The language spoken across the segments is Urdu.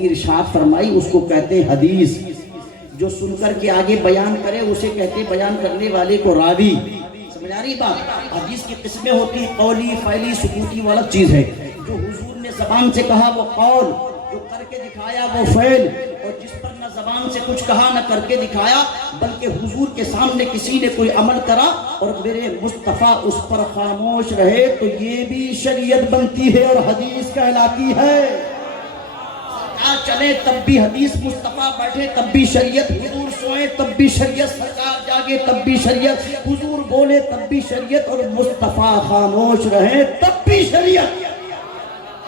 نے ارشاد فرمائی اس کو کہتے ہیں حدیث. جو سن کر کے آگے بیان کرے اسے کہتے بیان کرنے والے کو راوی. سمجھ آ رہی بات؟ حدیث کی قسمیں ہوتی ہیں قولی، فعلی، سکوتی، وہ الگ چیز ہے. جو حضور نے زبان سے کہا وہ قول، جو کر کے دکھایا وہ فعل، اور جس پر نہ زبان سے کچھ کہا نہ کر کے دکھایا بلکہ حضور کے سامنے کسی نے کوئی عمل کرا اور میرے مصطفیٰ اس پر خاموش رہے تو یہ بھی شریعت بنتی ہے اور حدیث کہلاتی ہے. سرکار چلے تب بھی حدیث، مصطفیٰ بیٹھے تب بھی شریعت، حضور سوئے تب بھی شریعت، سرکار جاگے تب بھی شریعت، حضور بولے تب بھی شریعت، اور مصطفیٰ خاموش رہے تب بھی شریعت.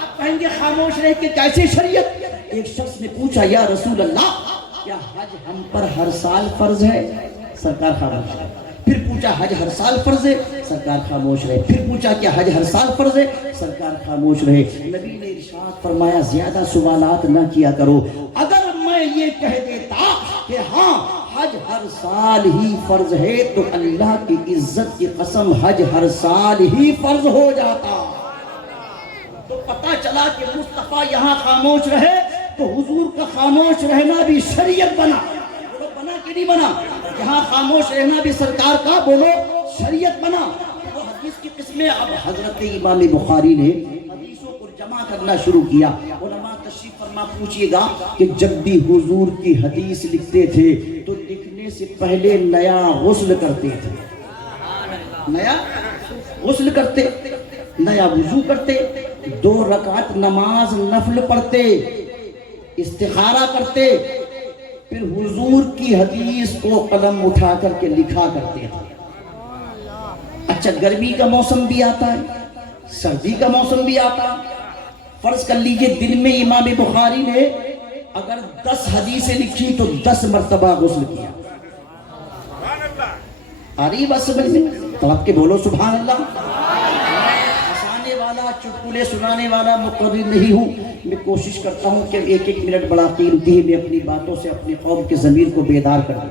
آپ کہیں گے خاموش رہ کے کیسے شریعت؟ ایک شخص نے پوچھا یا رسول اللہ کیا حج ہم پر ہر سال فرض ہے؟ سرکار خاموش رہے. پھر پوچھا حج ہر سال فرض ہے؟ سرکار خاموش رہے. پھر پوچھا کیا حج ہر سال فرض ہے؟ سرکار خاموش رہے. نبی نے ارشاد فرمایا زیادہ سوالات نہ کیا کرو. اگر میں یہ کہہ دیتا کہ ہاں حج ہر سال ہی فرض ہے تو اللہ کی عزت کی قسم حج ہر سال ہی فرض ہو جاتا. تو پتہ چلا کہ مصطفیٰ یہاں خاموش رہے تو حضور کا خاموش رہنا بھی شریعت بنا. بنا کہ نہیں بنا؟ یہاں خاموش رہنا بھی سرکار کا بولو شریعت بنا. وہ حدیث کی قسمیں. اب حضرت امام بخاری نے حدیثوں کو جمع کرنا شروع کیا. علماء تشریف فرما پوچھئے گا کہ جب بھی حضور کی حدیث لکھتے تھے تو لکھنے سے پہلے نیا غسل کرتے تھے. نیا غسل کرتے، نیا وضو کرتے، 2 رکعت نماز نفل پڑھتے، استخارہ کرتے، پھر حضور کی حدیث کو قلم اٹھا کر کے لکھا کرتے تھے. اچھا گرمی کا موسم بھی آتا ہے، سردی کا موسم بھی آتا. فرض کر لیجئے دن میں امام بخاری نے اگر 10 حدیثیں لکھی تو 10 مرتبہ غسل کیا. آ رہی بات سمجھ میں؟ طلب کے بولو سبحان اللہ. ہنسانے والا، چٹکلے سنانے والا مقرر نہیں ہوں. میں کوشش کرتا ہوں کہ 1-1 منٹ بڑا قیمتی ہے. میں اپنی باتوں سے اپنی قوم کے ضمیر کو بیدار کر دوں.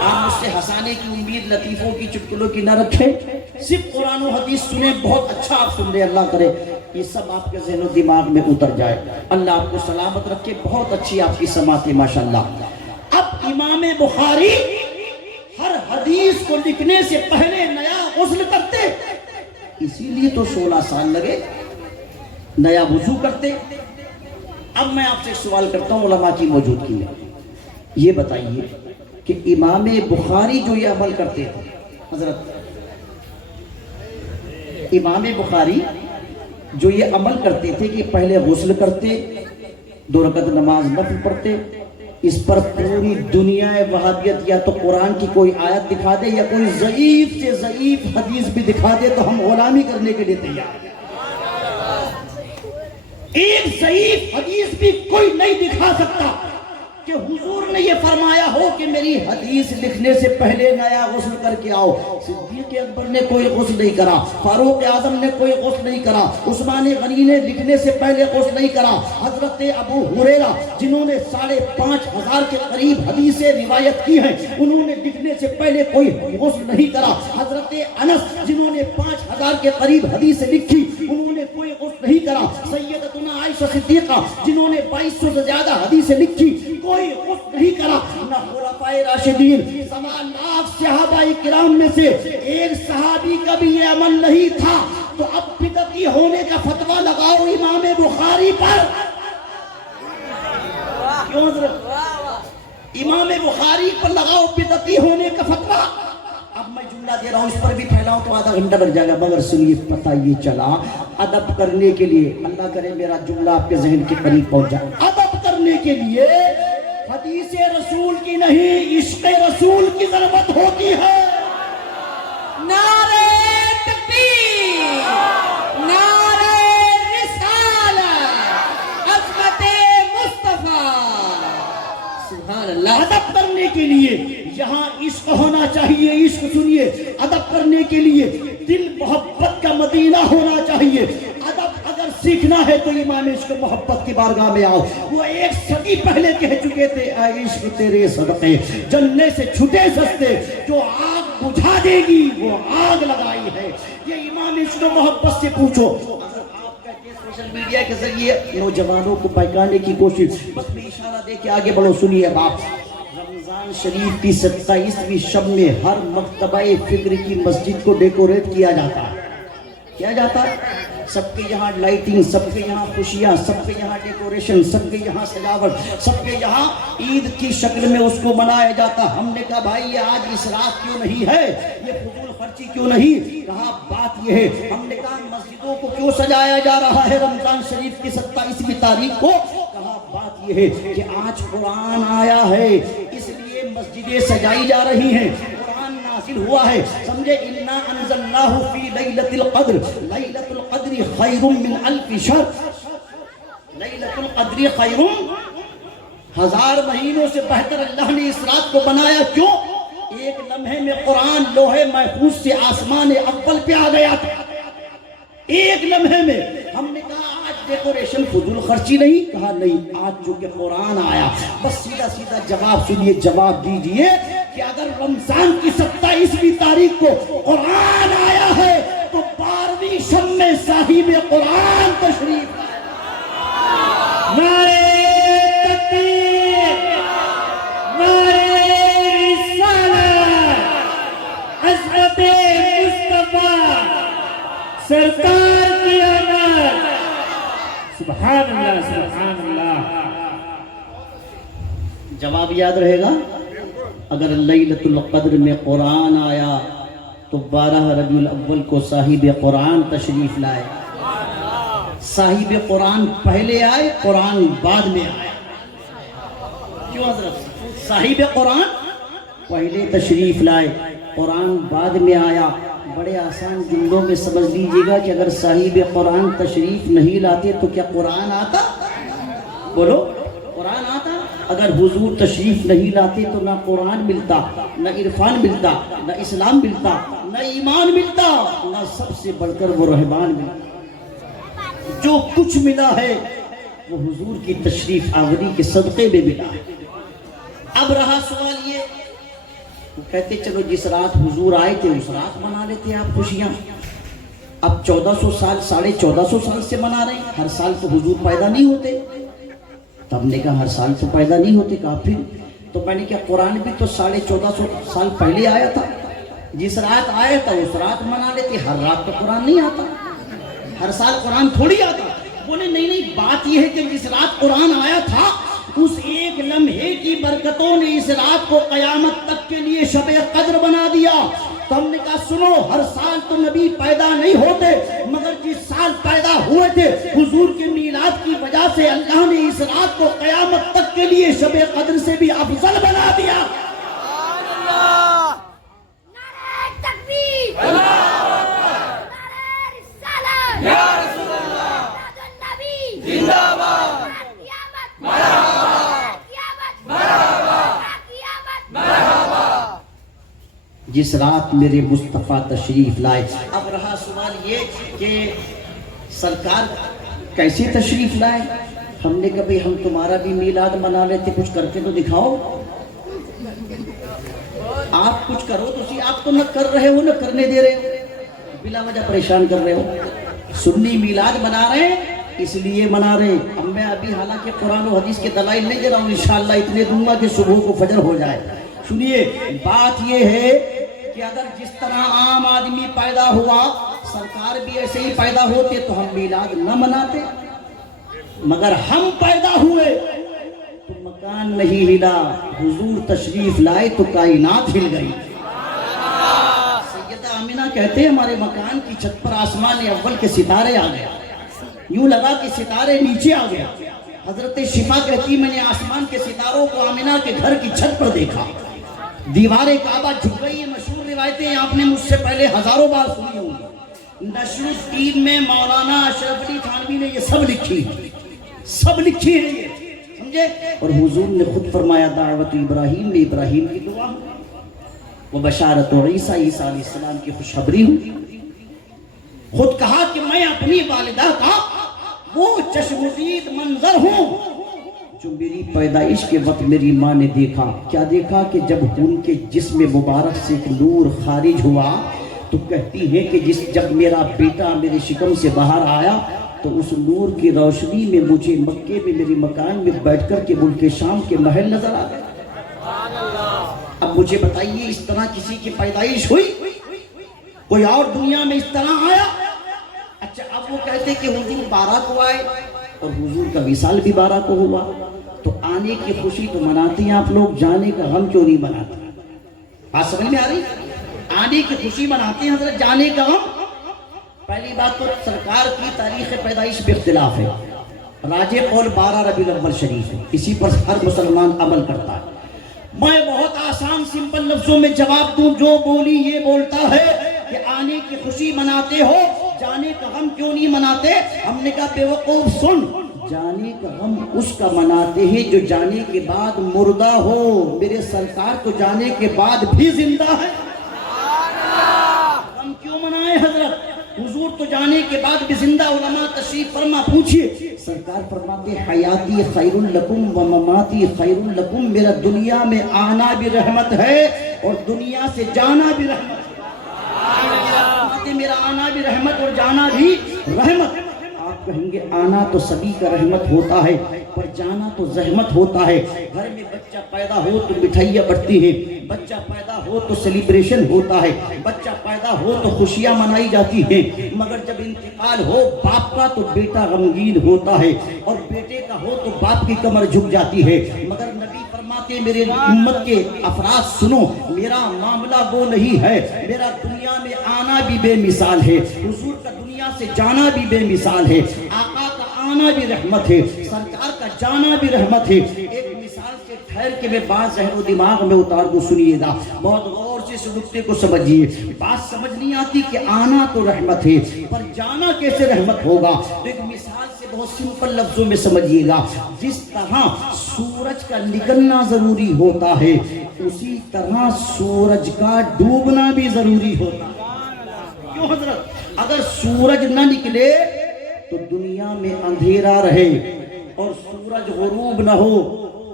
آپ مجھ سے ہنسانے کی امید، لطیفوں کی، چٹکلوں کی نہ رکھیں. صرف قرآن و حدیث سنیں. بہت اچھا آپ سن رہے. اللہ کرے یہ سب آپ کے ذہن و دماغ میں اتر جائے. اللہ آپ کو سلامت رکھے. بہت اچھی آپ کی سماعت ہے ماشاءاللہ. اب امام بخاری ہر حدیث کو لکھنے سے پہلے نیا غسل کرتے. اسی لیے تو 16 سال لگے. نیا وضو کرتے. اب میں آپ سے سوال کرتا ہوں علماء کی موجودگی میں، یہ بتائیے کہ امام بخاری جو یہ عمل کرتے تھے، حضرت امام بخاری جو یہ عمل کرتے تھے کہ پہلے غسل کرتے، 2 رکعت نماز نفل پڑھتے، اس پر پوری دنیا وہابیت یا تو قرآن کی کوئی آیت دکھا دے یا کوئی ضعیف سے ضعیف حدیث بھی دکھا دے تو ہم غلامی کرنے کے لیے تیار ہیں. ایک ضعیف حدیث بھی کوئی نہیں دکھا سکتا کہ حضور نے یہ فرمایا ہو کہ میری حدیث لکھنے سے پہلے نیا غسل کر کے آؤ. صدیق اکبر نے کوئی غسل نہیں کرا، فاروق اعظم نے کوئی غسل نہیں کرا، عثمان غنی نے لکھنے سے پہلے غسل نہیں کرا، حضرت ابو ہریرہ جنہوں نے 5,500 کے قریب حدیثیں روایت کی ہیں انہوں نے لکھنے سے پہلے کوئی غسل نہیں کرا، حضرت انس جنہوں نے 5,000 کے قریب حدیثیں لکھی انہوں نے کوئی غسل نہیں کرا، سیدتنا عائشہ صدیقہ جنہوں نے 2200 سے زیادہ حدیثیں لکھی کوئی غسل نہیں کرا. نہ خلفائے راشدین، 1.25 لاکھ صحابہ کرام میں سے ایک صحابی کا بھی یہ عمل نہیں تھا. تو اب بدعتی ہونے کا فتویٰ لگاؤ امام بخاری پر. کیوں حضرت؟ امام بخاری پر لگاؤ بدعتی ہونے کا فتویٰ. اب میں جملہ دے رہا ہوں اس پر بھی پھیلاؤں تو آدھا گھنٹہ لگ جائے گا، مگر سنیے پتہ یہ چلا ادب کرنے کے لیے، اللہ کرے میرا جملہ آپ کے ذہن کے قریب پہنچ جائے، ادب کرنے کے لیے حدیث رسول کی نہیں عشق رسول کی ضرورت ہوتی ہے. نعرہ تکبیر، نعرہ رسالت، عظمت مصطفیٰ. سبحان اللہ. ادب کرنے کے لیے یہاں عشق ہونا چاہیے. عشق سنیے، ادب کرنے کے لیے دل محبت کا مدینہ ہونا چاہیے. ادب اگر سیکھنا ہے تو امام عشق محبت کی بارگاہ میں آؤ. وہ 1 صدی پہلے کہہ چکے تھے اے عشق تیرے صدقے جلنے سے چھٹے سستے، جو آگ بجھا دے گی وہ آگ لگائی ہے. یہ امام عشق محبت سے پوچھو. اگر آپ کہتے سوشل میڈیا کے ذریعے نوجوانوں کو بہکانے کی کوشش. بس میں اشارہ دے کے آگے بڑھو. سنیے باپ, رمضان شریف کی 27ویں شب میں ہر مکتبہ فکر کی مسجد کو ڈیکوریٹ کیا جاتا ہے. کیا جاتا ہے؟ سب کے یہاں لائٹنگ, سب کے یہاں خوشیاں, سب کے یہاں ڈیکوریشن, سب کے یہاں سجاوٹ, سب کے یہاں عید کی شکل میں اس کو منایا جاتا. ہم نے کہا بھائی یہ آج اسراف کیوں نہیں ہے, یہ فضول خرچی کیوں نہیں؟ کہا بات یہ ہے. ہم نے کہا مسجدوں کو کیوں سجایا جا رہا ہے رمضان شریف کی 27ویں تاریخ کو؟ کہا بات یہ ہے کہ آج قرآن آیا ہے اس لیے مسجدیں سجائی جا رہی ہیں. حاصل ہوا ہے, سمجھے. انا انزلناہ فی لیلۃ القدر, لیلۃ القدر خیر من الف شہر. لیلۃ القدر خیر, 1000 مہینوں سے بہتر اللہ نے اس رات کو بنایا. کیوں؟ ایک لمحے میں قرآن لوح محفوظ سے آسمان اول پہ آ گیا تھا. ایک لمحے میں. ہم نے کہا آج ڈیکوریشن فضول خرچی نہیں؟ کہا نہیں, آج جو کہ قرآن آیا. بس سیدھا سیدھا جواب سنیے, جواب دیجئے کہ اگر رمضان کی 27ویں تاریخ کو قرآن آیا ہے تو 12ویں شب میں صاحب قرآن تشریف لائے. نعرہ تکبیر, نعرہ رسالت, عظمت مصطفیٰ سرکار کی آمد. سبحان اللہ, سبحان اللہ. جواب یاد رہے گا. اگر لیلۃ القدر میں قرآن آیا تو 12 ربیع الاول کو صاحب قرآن تشریف لائے. صاحب قرآن پہلے آئے, قرآن بعد میں آیا. کیوں حضرت؟ صاحب قرآن پہلے تشریف لائے, قرآن بعد میں آیا. بڑے آسان جملوں میں سمجھ لیجیے گا کہ اگر صاحب قرآن تشریف نہیں لاتے تو کیا قرآن آتا؟ بولو, قرآن آتا؟ اگر حضور تشریف نہیں لاتے تو نہ قرآن ملتا, نہ عرفان ملتا, نہ اسلام ملتا, نہ ایمان ملتا, نہ سب سے بڑھ کر وہ رحمان ملتا. جو کچھ ملا ہے وہ حضور کی تشریف آوری کے صدقے میں ملا ہے. اب رہا سوال یہ, وہ کہتے چلو جس رات حضور آئے تھے اس رات منا لیتے آپ خوشیاں. اب 1400 سال 1450 سال سے منا رہے ہیں. ہر سال تو حضور پیدا نہیں ہوتے. تو ہم نے کہا ہر سال تو پیدا نہیں ہوتے. کہا پھر؟ تو میں نے کہا قرآن بھی تو 1450 سال پہلے آیا تھا. جس رات آیا تھا اس رات منا لیتے. ہر رات تو قرآن نہیں آتا, ہر سال قرآن تھوڑی آتا. بولے نہیں, بات یہ ہے کہ جس رات قرآن آیا تھا اس ایک لمحے کی برکتوں نے اس رات کو قیامت تک کے لیے شب قدر بنا دیا. تو ہم نے کہا سنو, ہر سال تو نبی پیدا نہیں ہوتے, مگر جس سال پیدا ہوئے تھے حضور کے میلاد کی وجہ سے اللہ نے اس رات کو قیامت تک کے لیے شب قدر سے بھی افضل بنا دیا. نعرہ تکبیر, نعرہ رسالت, یا رسول اللہ, نبی زندہ باد, قیامت مرحبا, قیامت مرحبا, قیامت مرحبا. جس رات میرے مصطفیٰ تشریف لائے. اب رہا سوال یہ کہ سرکار کیسے تشریف لائے؟ ہم نے کہا بھئی ہم تمہارا بھی میلاد منا لیتے, کچھ کر کے تو دکھاؤ. آپ کچھ کرو تو آپ تو نہ کر رہے ہو نہ کرنے دے رہے ہو, بلا وجہ پریشان کر رہے ہو. سنی میلاد منا رہے ہیں اس لیے منا رہے ہیں. اب میں ابھی حالانکہ قرآن و حدیث کے دلائل نہیں دے رہا ہوں, انشاءاللہ اتنے دوں گا کہ صبح کو فجر ہو جائے. سنیے, بات یہ ہے کہ اگر جس طرح عام آدمی پیدا ہوا سرکار بھی ایسے ہی پیدا ہوتے تو ہم میلاد نہ مناتے. مگر ہم پیدا ہوئے تو مکان نہیں ہلا, حضور تشریف لائے تو کائنات ہل گئی. سیدہ آمینہ کہتے ہیں ہمارے مکان کی چھت پر آسمان اول کے ستارے آ گیا, یوں لگا کہ ستارے نیچے آ گیا. حضرت شفا کہتی میں نے آسمان کے ستاروں کو آمینہ کے گھر کی چھت پر دیکھا. دیوار کعبہ جھک گئی. مشہور روایتیں آپ نے مجھ سے پہلے ہزاروں بار سنی ہوں. نشر الدین میں مولانا اشرف علی تھانوی نے یہ سب لکھی ہے یہ, سمجھے. اور حضور نے خود فرمایا دعوت ابراہیم میں ابراہیم کی دعا, وہ بشارت عیسیٰ علیہ السلام کی خوشخبری ہوں. خود کہا کہ میں اپنی والدہ کا وہ چشمدید منظر ہوں جو میری پیدائش کے وقت میری ماں نے دیکھا. کیا دیکھا؟ کہ جب ان کے جسم مبارک سے ایک نور خارج ہوا تو کہتی ہے کہ جب میرا بیٹا میرے شکم سے باہر آیا تو اس نور کی روشنی میں مجھے مکے میں میرے مکان میں بیٹھ کر کے ملک شام کے محل نظر آ گئے۔ اب مجھے بتائیے اس طرح کسی کی پیدائش ہوئی؟ کوئی اور دنیا میں اس طرح آیا؟ اچھا اب وہ کہتے کہ حضور 12 کو آئے اور حضور کا وصال بھی 12 کو ہوا، تو آنے کی خوشی تو مناتے ہیں آپ لوگ، جانے کا غم کیوں نہیں مناتے؟ بات سمجھ میں آ رہی؟ آنے کی خوشی مناتے ہیں حضرت، جانے کا غم۔ پہلی بات تو سرکار کی تاریخ پیدائش میں اختلاف ہے، راجح قول 12 ربیع الاول شریف ہے، اسی پر ہر مسلمان عمل کرتا ہے۔ میں بہت آسان سمپل لفظوں میں جواب دوں، جو بولی یہ بولتا ہے کہ آنے کی خوشی مناتے ہو، جانے کا غم کیوں نہیں مناتے؟ ہم نے کہا بے وقوف سن، جانے کا غم اس کا مناتے ہیں جو جانے کے بعد مردہ ہو، میرے سرکار تو جانے کے بعد بھی زندہ ہے، غم کیوں منائے حضرت؟ حضور تو جانے کے بعد بھی زندہ۔ علماء تشریف فرما پوچھئے، سرکار فرماتے حیاتی خیر لکم و مماتی خیر لکم، میرا دنیا میں آنا بھی رحمت ہے اور دنیا سے جانا بھی رحمت ہے، میرا آنا بھی رحمت اور جانا بھی رحمت۔ آپ کہیں گے آنا تو سبھی کا رحمت ہوتا ہے پر جانا تو زحمت ہوتا ہے۔ گھر میں بچہ پیدا ہو تو مٹھائیاں بٹتی ہیں، بچہ پیدا ہو تو سیلیبریشن ہوتا ہے، بچہ پیدا ہو تو خوشیاں منائی جاتی ہیں، مگر جب انتقال ہو باپ کا تو بیٹا غمگین ہوتا ہے، اور بیٹے کا ہو تو باپ کی کمر جھک جاتی ہے۔ مگر نبی فرماتے میرے امت کے افراد سنو، میرا معاملہ وہ نہیں ہے، میرا دنیا میں آنا بھی بے مثال ہے، حضور کا دنیا سے جانا بھی بے مثال ہے، آقا کا آنا بھی رحمت ہے، سرکار کا جانا بھی رحمت ہے۔ ایک مثال سے ٹھہر کے میں بات ذہن و دماغ میں اتار دوں، سنیے گا بہت غور سے اس نکتے کو سمجھیے۔ بات سمجھ نہیں آتی کہ آنا تو رحمت ہے پر جانا کیسے رحمت ہوگا؟ تو ایک مثال سے بہت سمپل لفظوں میں سمجھیے گا، جس طرح سورج کا نکلنا ضروری ہوتا ہے اسی طرح سورج کا ڈوبنا بھی ضروری ہوتا ہے۔ کیوں حضرت؟ اگر سورج نہ نکلے تو دنیا میں اندھیرا رہے اور سورج غروب نہ ہو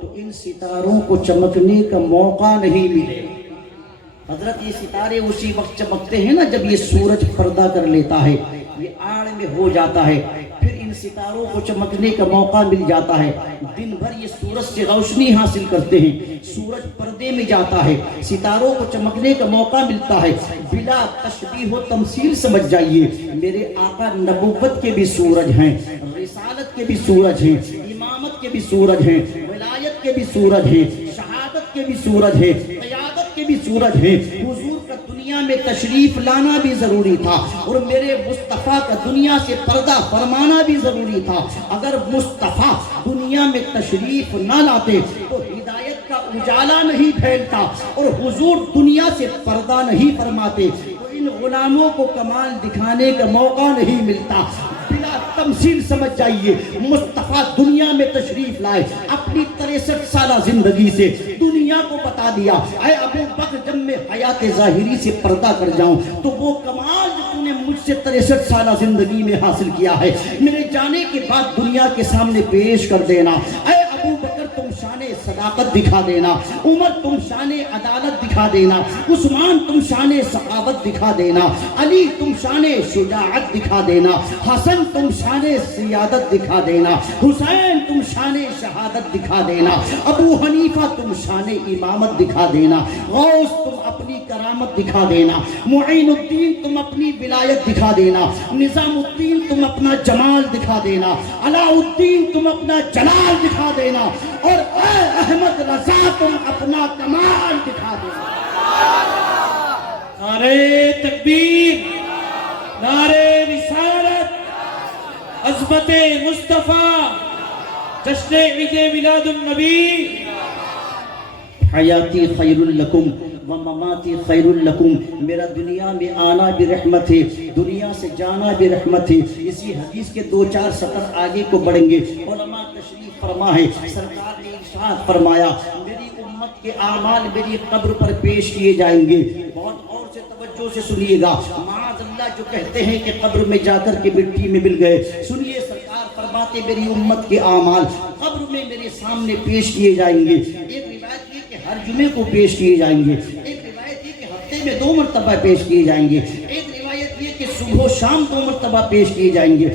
تو ان ستاروں کو چمکنے کا موقع نہیں ملے۔ حضرت یہ ستارے اسی وقت چمکتے ہیں نا جب یہ سورج پردہ کر لیتا ہے، یہ آڑ میں ہو جاتا ہے، پھر ان ستاروں کو چمکنے کا موقع مل جاتا ہے۔ دن بھر یہ سورج سے روشنی حاصل کرتے ہیں، سورج پردے میں جاتا ہے، ستاروں کو چمکنے کا موقع ملتا ہے۔ بلا تشبیہ و تمثیل سمجھ جائیے، میرے آقا نبوت کے بھی سورج ہیں، رسالت کے بھی سورج ہیں، امامت کے بھی سورج ہیں، ولایت کے بھی سورج ہیں، شہادت کے بھی سورج ہیں، قیادت کے بھی سورج ہیں۔ حضور کا دنیا میں تشریف لانا بھی ضروری تھا اور میرے مصطفیٰ کا دنیا سے پردہ فرمانا بھی ضروری تھا۔ اگر مصطفیٰ دنیا میں تشریف نہ لاتے تو ہدایت کا اجالا نہیں پھیلتا اور حضور دنیا سے پردہ نہیں فرماتے تو ان غلاموں کو کمال دکھانے کا موقع نہیں ملتا۔ بلا تمثیل سمجھ جائیے، مصطفیٰ دنیا میں تشریف لائے، اپنی 63 سالہ زندگی سے دنیا کو بتا دیا، اے ابو بکر جب میں حیات ظاہری سے پردہ کر جاؤں تو وہ کمال جو تم نے مجھ سے 63 سالہ زندگی میں حاصل کیا ہے میرے جانے کے بعد دنیا کے سامنے پیش کر دینا۔ اے ابو بکر تم شان صداقت دکھا دینا، عمر تم شان عدالت دکھا دینا، عثمان تم شان سخاوت دکھا دینا، علی تم شان شجاعت دکھا دینا، حسن تم شان سیادت دکھا دینا، حسین تم شان شہادت دکھا دینا، ابو حنیفہ تم شان امامت دکھا دینا، غوث تم اپنی کرامت دکھا دینا، معین الدین تم اپنی ولایت دکھا دینا، نظام الدین تم اپنا جمال دکھا دینا، علاء الدین تم اپنا جلال دکھا دینا، اور اے احمد رضا تم اپنا کمال دکھا دینا۔ نعرے تکبیر، نعرے رسالت، عظمت مصطفیٰ، جشن عید میلاد النبی۔ حیاتی خیر لکم و مماتی خیر لکم، میرا دنیا میں آنا بھی رحمت ہے، دنیا سے جانا بھی رحمت ہے۔ اسی حدیث کے 2-4 سطر آگے کو بڑھیں گے۔ علماء تشریف فرما ہے، سرکار نے ارشاد فرمایا میری امت کے اعمال میری قبر پر پیش کیے جائیں گے۔ بہت غور سے توجہ سے سنیے گا، معاذ اللہ جو کہتے ہیں کہ قبر میں جا کر کے مٹی میں مل گئے، سنیے سرکار فرماتے میری امت کے اعمال قبر میں میرے سامنے پیش کیے جائیں گے۔ ایک روایت یہ کہ ہر جمعے کو پیش کیے جائیں گے، ایک روایت یہ کہ ہفتے میں 2 مرتبہ پیش کیے جائیں گے، ایک روایت یہ کہ صبح و شام 2 مرتبہ پیش کیے جائیں گے۔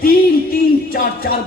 3-3, 4-4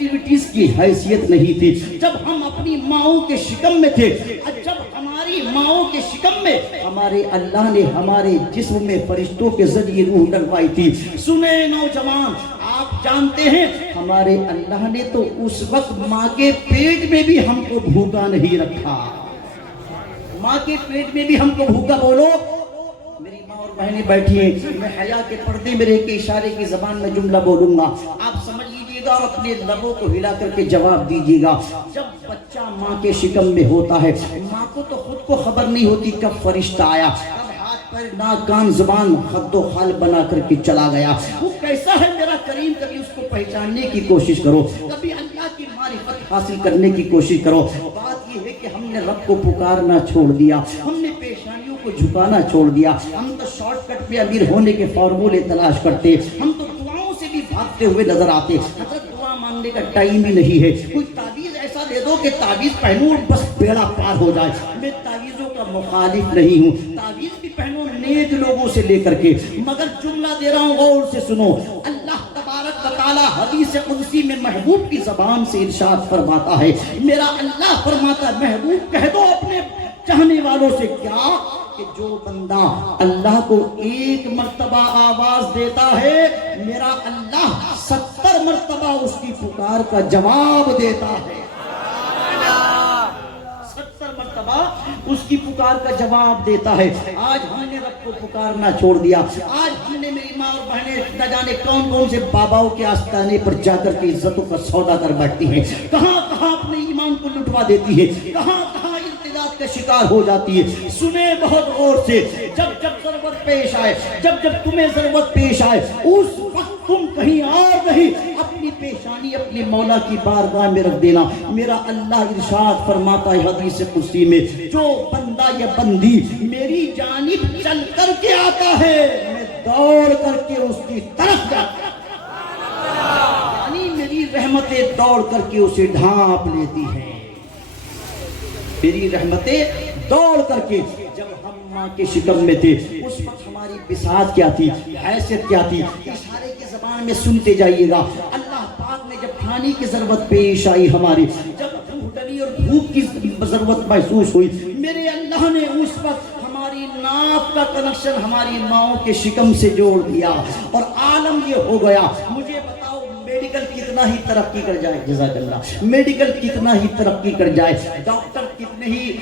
ایکٹیویٹیز کی حیثیت نہیں تھی. جب ہم اپنی ماؤں کے شکم میں تھے, جب ہماری ماؤں کے شکم میں ہمارے اللہ نے ہمارے جسم میں فرشتوں کے ذریعے روح ڈلوائی تھی. سنیں نوجوان, آپ جانتے ہیں ہمارے اللہ نے تو اس وقت ماں کے پیٹ میں بھی ہم کو بھوکا نہیں رکھا. ماں کے پیٹ میں بھی ہم کو بھوکا. بولو میری ماں اور بہنیں بیٹھی ہیں, میں حیا کے پردے میں رہ کے اشارے کی زبان میں جملہ بولوں گا, آپ سمجھ لیجیے گا اور اپنے لبوں کو ہلا کر کے جواب دیجیے گا. جب بچہ ماں کے شکم میں ہوتا ہے, ماں کو تو خود کو خبر نہیں ہوتی کب فرشتہ آیا, پر ناک کان زبان خد و خال بنا کر کے چلا گیا. وہ کیسا ہے میرا کریم, کبھی اس کو پہچاننے کی کوشش کرو, کبھی اللہ کی معرفت حاصل کرنے کی کوشش کرو. بات یہ ہے کہ ہم نے رب کو پکارنا چھوڑ دیا, ہم نے پیشانیوں کو جھکانا چھوڑ دیا. ہم تو شارٹ کٹ پہ امیر ہونے کے فارمولے تلاش کرتے, ہم تو دعاؤں سے بھی بھاگتے ہوئے نظر آتے. حضرت دعا مانگنے کا ٹائم ہی نہیں ہے. کوئی تعویذ ایسا دے دو کہ تعویذ پہنو اور بس بیڑا پار ہو جائے. میں تعویذوں کا مخالف نہیں ہوں, تعویذ بھی پہنو نیک لوگوں سے لے کر کے, مگر جملہ دے رہا ہوں غور سے سنو. اللہ تبارک و تعالی حدیث قدسی میں محبوب کی زبان سے ارشاد فرماتا ہے, میرا اللہ فرماتا ہے محبوب کہہ دو اپنے چاہنے والوں سے کیا, کہ جو بندہ اللہ کو ایک مرتبہ آواز دیتا ہے, میرا اللہ 70 مرتبہ اس کی پکار کا جواب دیتا ہے. 70 مرتبہ اس کی پکار کا جواب دیتا ہے. آج ہم نے رب کو پکارنا چھوڑ دیا. آج ہم نے, میری ماں اور بہنیں نہ جانے کون کون سے باباؤں کے آستانے پر جا کر کے عزتوں کا سودا کر بیٹھتی ہیں, کہاں کہاں اپنے ایمان کو لٹوا دیتی ہے, کہاں کہاں ارتداد کا شکار ہو جاتی ہے. سنیں بہت غور سے, جب جب ضرورت پیش آئے, جب جب تمہیں ضرورت پیش آئے, اس وقت تم کہیں اور نہیں, اپنی پیشانی اپنے مولا کی بارگاہ میں رکھ دینا. میرا اللہ ارشاد فرماتا ہے حدیث قدسی میں, جو بندہ یا بندی میری جانب چل کر کے آتا ہے, میں دوڑ کر کے اس کی طرف جاتا ہوں. یعنی میری رحمتیں دوڑ کر کے اسے ڈھانپ لیتی ہیں, میری رحمتیں دوڑ کر کے. جب ہم ماں کے شکم میں تھے اس وقت ہماری بساط کیا تھی, حیثیت کیا تھی, اشارے کی زبان میں سنتے جائیے گا. اللہ پاک نے جب کھانے کی ضرورت پیش آئی ہماری, جب بھوک ڈلی اور بھوک کی ضرورت محسوس ہوئی, میرے اللہ نے اس وقت ہماری ناف کا کنیکشن ہماری ماؤں کے شکم سے جوڑ دیا, اور عالم یہ ہو گیا. مجھے بتاؤ میڈیکل کتنا ہی ترقی کر جائے, جزاک اللہ, میڈیکل کتنا ہی ترقی کر جائے, ڈاکٹر کتنے ہی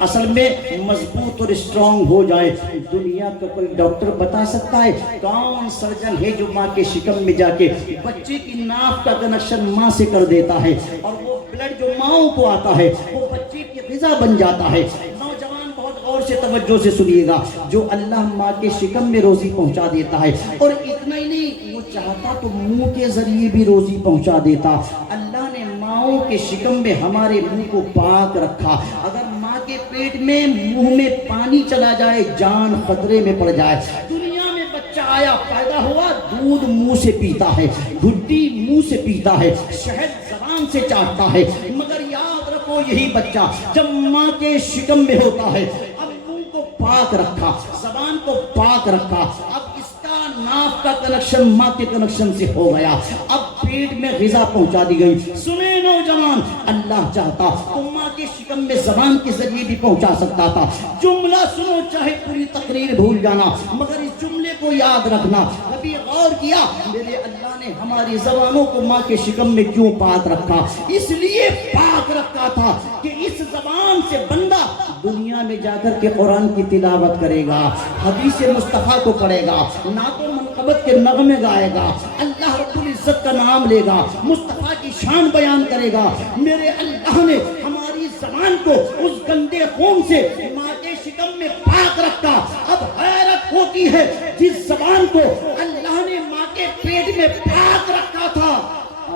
اصل میں مضبوط اور اسٹرانگ ہو جائے, دنیا کا کوئی ڈاکٹر بتا سکتا ہے کون سرجن ہے جو ماں کے شکم میں جا کے بچے کی ناف کا کنیکشن ماں سے کر دیتا ہے, اور وہ بلڈ جو ماؤں کو آتا ہے وہ بچے کی غذا بن جاتا ہے. نوجوان بہت غور سے توجہ سے سنیے گا, جو اللہ ماں کے شکم میں روزی پہنچا دیتا ہے, اور اتنا ہی نہیں, وہ چاہتا تو منہ کے ذریعے بھی روزی پہنچا دیتا. اللہ نے ماؤں کے شکم میں ہمارے منہ کو پاک رکھا. اگر ماں کے پیٹ میں منہ میں پانی چلا جائے جان خطرے میں پڑ جائے. دنیا میں بچہ آیا, پیدا ہوا, دودھ منہ سے پیتا ہے, گھٹی منہ سے پیتا ہے, شہد زبان سے چاٹتا ہے, مگر یاد رکھو یہی بچہ جب ماں کے شکم میں ہوتا ہے, اب منہ کو پاک رکھا, زبان کو پاک رکھا, اب اس کا ناف کا کنیکشن ماں کے کنیکشن سے ہو گیا, اب پیٹ میں غذا پہنچا دی گئی. سنیں نوجوان, اللہ چاہتا تو ماں کے شکم میں زبان کے ذریعے بھی پہنچا سکتا تھا. جملہ سنو, چاہے پوری تقریر بھول جانا, مگر اس جملے کو یاد رکھنا. کبھی غور کیا میرے اللہ نے ہماری زبانوں کو ماں کے شکم میں کیوں پاک رکھا؟ اس لیے پاک رکھا تھا کہ اس زبان سے بندہ دنیا میں جا کر کے قرآن کی تلاوت کرے گا, حدیث مصطفیٰ کو پڑھے گا, نعت و منقبت کے نغمے گائے گا, اللہ رب العزت کا نام لے گا, مصطفیٰ کی شان بیان کرے گا. میرے اللہ نے ہماری زبان کو اس گندے خون سے ماں کے شکم میں پاک رکھا. اب حیرت ہوتی ہے, جس زبان کو اللہ نے ماں کے پیٹ میں پاک رکھا تھا,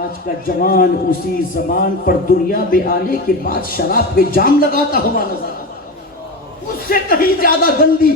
آج کا جوان اسی زبان پر دنیا میں آنے کے بعد شراب پہ جام لگاتا ہوا نظر آتا. اس سے کہیں زیادہ گندی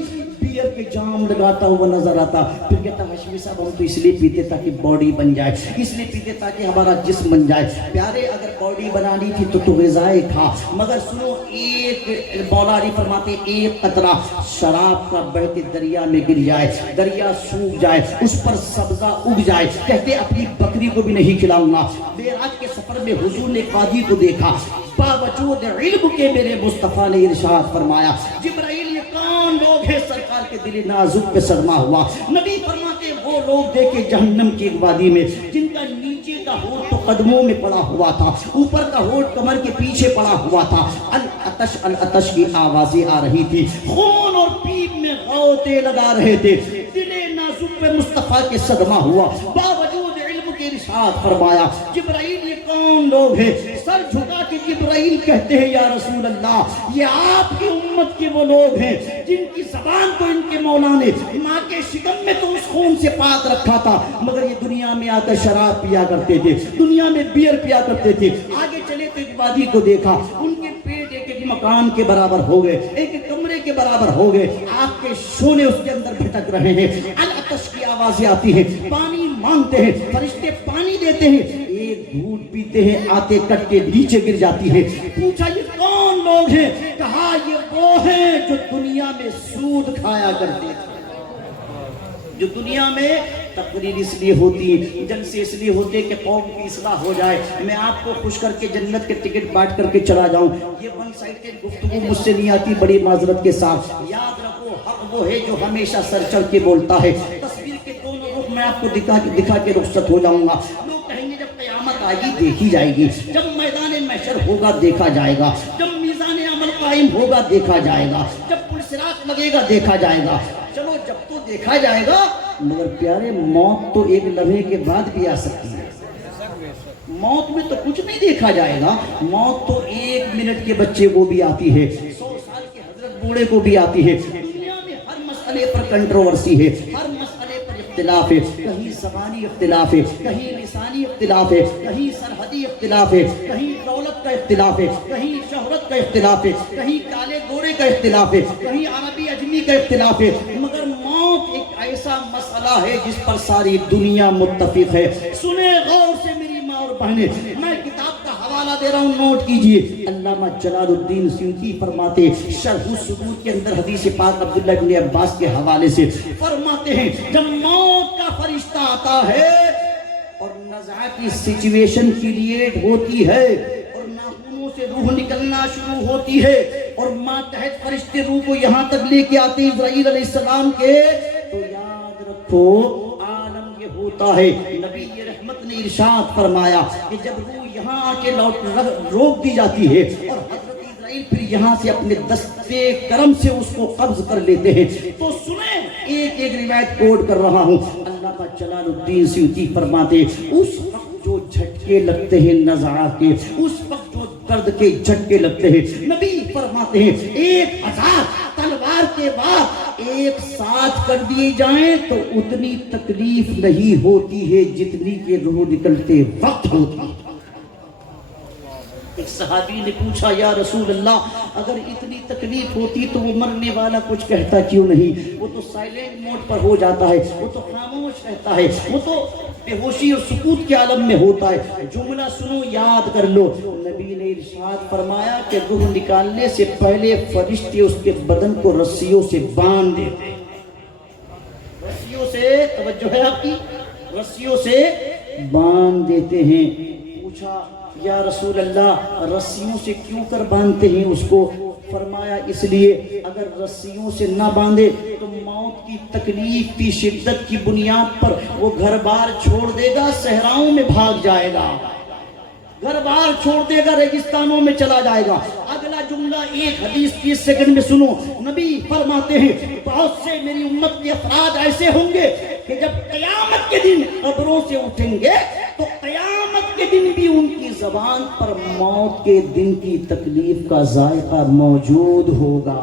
بیئر کے جام لگاتا ہوا نظر آتا، پھر کہتا ہاشمی صاحب ہم تو اس لیے پیتے تاکہ باڈی بن جائے، اس لیے پیتے تاکہ ہمارا جسم بن جائے۔ پیارے اگر باڈی بنانی تھی تو غذائیں کھا، مگر سنو ایک مولا علی فرماتے ایک قطرہ شراب کا بہتے دریا میں گر جائے، دریا سوکھ جائے، اس پر سبزہ اگ جائے، کہتے اپنی بکری کو بھی نہیں کھلاؤں گا۔ معراج کے سفر میں حضور نے قاضی کو دیکھا، باوجود علم کے میرے مصطفیٰ نے ارشاد فرمایا جبرائیل یہ کون لوگ ہیں؟ سرکار کے دل نازک پہ صدمہ ہوا۔ نبی فرماتے وہ لوگ دیکھے جہنم کی ایک وادی میں جن کا نیچے کا ہونٹ تو قدموں میں پڑا ہوا تھا، اوپر کا ہونٹ کمر کے پیچھے پڑا ہوا تھا، العطش العطش کی آوازیں آ رہی تھی، خون اور پیپ میں غوطے لگا رہے تھے، دل نازک پہ مصطفیٰ کے صدمہ ہوا۔ باوجود علم کے ارشاد فرمایا جبرائیل یہ کون لوگ ہیں؟ سر جھکا کے جبرائیل کہتے ہیں یا رسول اللہ یہ آپ کی امت کے وہ لوگ ہیں جن کی زبان تو ان کے مولا نے ماں کے شکم میں تو اس خون سے پاک رکھا تھا، مگر یہ دنیا میں آ کر شراب پیا کرتے تھے، دنیا میں بیئر پیا کرتے تھے۔ آگے چلے تو ایک وادی کو دیکھا، ان کے پیٹ ایک ایک مکان کے برابر ہو گئے، ایک ایک کمرے کے برابر ہو گئے، آگ کے شعلے اس کے اندر بھٹک رہے ہیں، العطش کی آوازیں آتی ہیں، پانی مانگتے ہیں، فرشتے پانی دیتے ہیں، ایک گھونٹ پیتے ہیں، آتے کٹ کے نیچے گر جاتی ہے۔ پوچھا یہ کون لوگ ہیں؟ کہا یہ وہ ہیں جو دنیا میں سود کھایا کرتے تھے، جو دنیا میں تقریر اس لیے ہوتی، جلسے اس لیے ہوتے کہ قوم کی اصلاح ہو جائے، میں آپ کو خوش کر کے جنت کے ٹکٹ بانٹ کر کے چلا جاؤں، یہ ون سائیڈ گفتگو مجھ سے نہیں آتی، بڑی معذرت کے ساتھ۔ یاد رکھو حق وہ ہے جو ہمیشہ سر چڑھ کے بولتا ہے۔ تصویر کے دونوں رخ میں آپ کو دکھا کے رخصت ہو جاؤں گا۔ لوگ کہیں گے جب قیامت آئے گی دیکھی جائے گی، جب میدان محشر ہوگا دیکھا جائے گا، جب میزان عمل قائم ہوگا دیکھا جائے گا، جب پل صراط لگے گا دیکھا جائے گا۔ چلو جب تو دیکھا جائے گا، مگر پیارے موت تو ایک لمحے کے بعد بھی آ سکتی ہے۔ موت میں تو کچھ نہیں دیکھا جائے گا، موت تو ایک منٹ کے بچے کو بھی آتی ہے، 100 سال کے حضرت بوڑھے کو بھی آتی ہے۔ دنیا میں ہر مسئلے پر کنٹروورسی ہے، ہر مسئلے پر اختلاف ہے، کہیں زبانی اختلاف ہے، کہیں لسانی اختلاف ہے، کہیں سرحدی اختلاف ہے، کہیں دولت کا اختلاف ہے، کہیں شہرت کا اختلاف ہے، کہیں کالے گورے کا اختلاف ہے، کہیں عربی اجمی کا اختلاف ہے، مگر موت ایک ایسا مسئلہ ہے جس پر ساری دنیا متفق ہے۔ سنیں غور سے میری ماں اور بہنیں، میں کتاب کا حوالہ دے رہا ہوں، نوٹ کیجئے۔ علامہ جلال الدین سیوطی فرماتے شرح الصدور کے اندر حدیث پاک عبداللہ بن عباس کے حوالے سے فرماتے ہیں جب موت کا فرشتہ آتا ہے اور نزع کی سچویشن کریٹ ہوتی ہے اور ناخنوں سے روح نکلنا شروع ہوتی ہے اور ماتحت فرشتے روح کو یہاں تک لے کے آتے ہیں اسرائیل علیہ السلام کے، تو یاد رکھو عالم یہ ہوتا ہے۔ نبی رحمت نے ارشاد فرمایا کہ جب روح یہاں آ کے روک دی جاتی ہے اور حضرت اسرائیل پھر یہاں سے اپنے دستے کرم سے اس کو قبض کر لیتے ہیں، تو سنیں ایک ایک روایت کوٹ کر رہا ہوں۔ علامہ جلال الدین سیوطی فرماتے اس وقت جو جھٹکے لگتے ہیں نزعہ کے، اس وقت جو درد کے جھٹکے لگتے ہیں، نبی فرماتے ہیں 1000 تلوار کے بعد ایک ساتھ کر دیے جائیں تو اتنی تکلیف نہیں ہوتی ہے جتنی کہ روح نکلتے وقت ہوتی ہے۔ ایک صحابی نے پوچھا یا رسول اللہ اگر اتنی تکلیف ہوتی تو وہ مرنے والا کچھ کہتا کیوں نہیں؟ وہ تو سائلنٹ موڈ پر ہو جاتا ہے، وہ تو خاموش رہتا ہے، وہ تو بے ہوشی اور سکوت کے عالم میں ہوتا ہے۔ جملہ سنو یاد کر لو، نبی نے ارشاد فرمایا کہ روح نکالنے سے پہلے فرشتے اس کے بدن کو رسیوں سے باندھ دیتے، رسیوں سے، توجہ ہے آپ کی، رسیوں سے باندھ دیتے ہیں۔ پوچھا یا رسول اللہ رسیوں سے کیوں کر باندھتے ہیں اس کو؟ فرمایا اس لیے اگر رسیوں سے نہ باندھے تو موت کی تکلیف کی شدت کی بنیاد پر وہ گھر بار چھوڑ دے گا، صحراؤں میں بھاگ جائے گا، گھر بار چھوڑ دے گا، ریگستانوں میں چلا جائے گا۔ اگلا جملہ ایک حدیث 30 سیکنڈ میں سنو، نبی فرماتے ہیں بہت سے میری امت کے افراد ایسے ہوں گے کہ جب قیامت کے دن قبروں سے اٹھیں گے تو قیامت کے دن بھی ان کی زبان پر موت کے دن کی تکلیف کا ذائقہ موجود ہوگا۔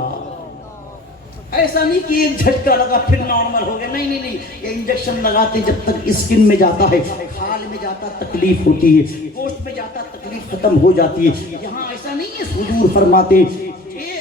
ایسا نہیں کہ ایک جھٹکا لگا پھر نارمل ہو گیا، نہیں نہیں نہیں، یہ انجیکشن لگاتے جب تک اسکن میں جاتا ہے، کھال میں جاتا تکلیف ہوتی ہے، گوشت میں جاتا تکلیف ختم ہو جاتی ہے۔ یہاں ایسا نہیں ہے، حضور فرماتے یہ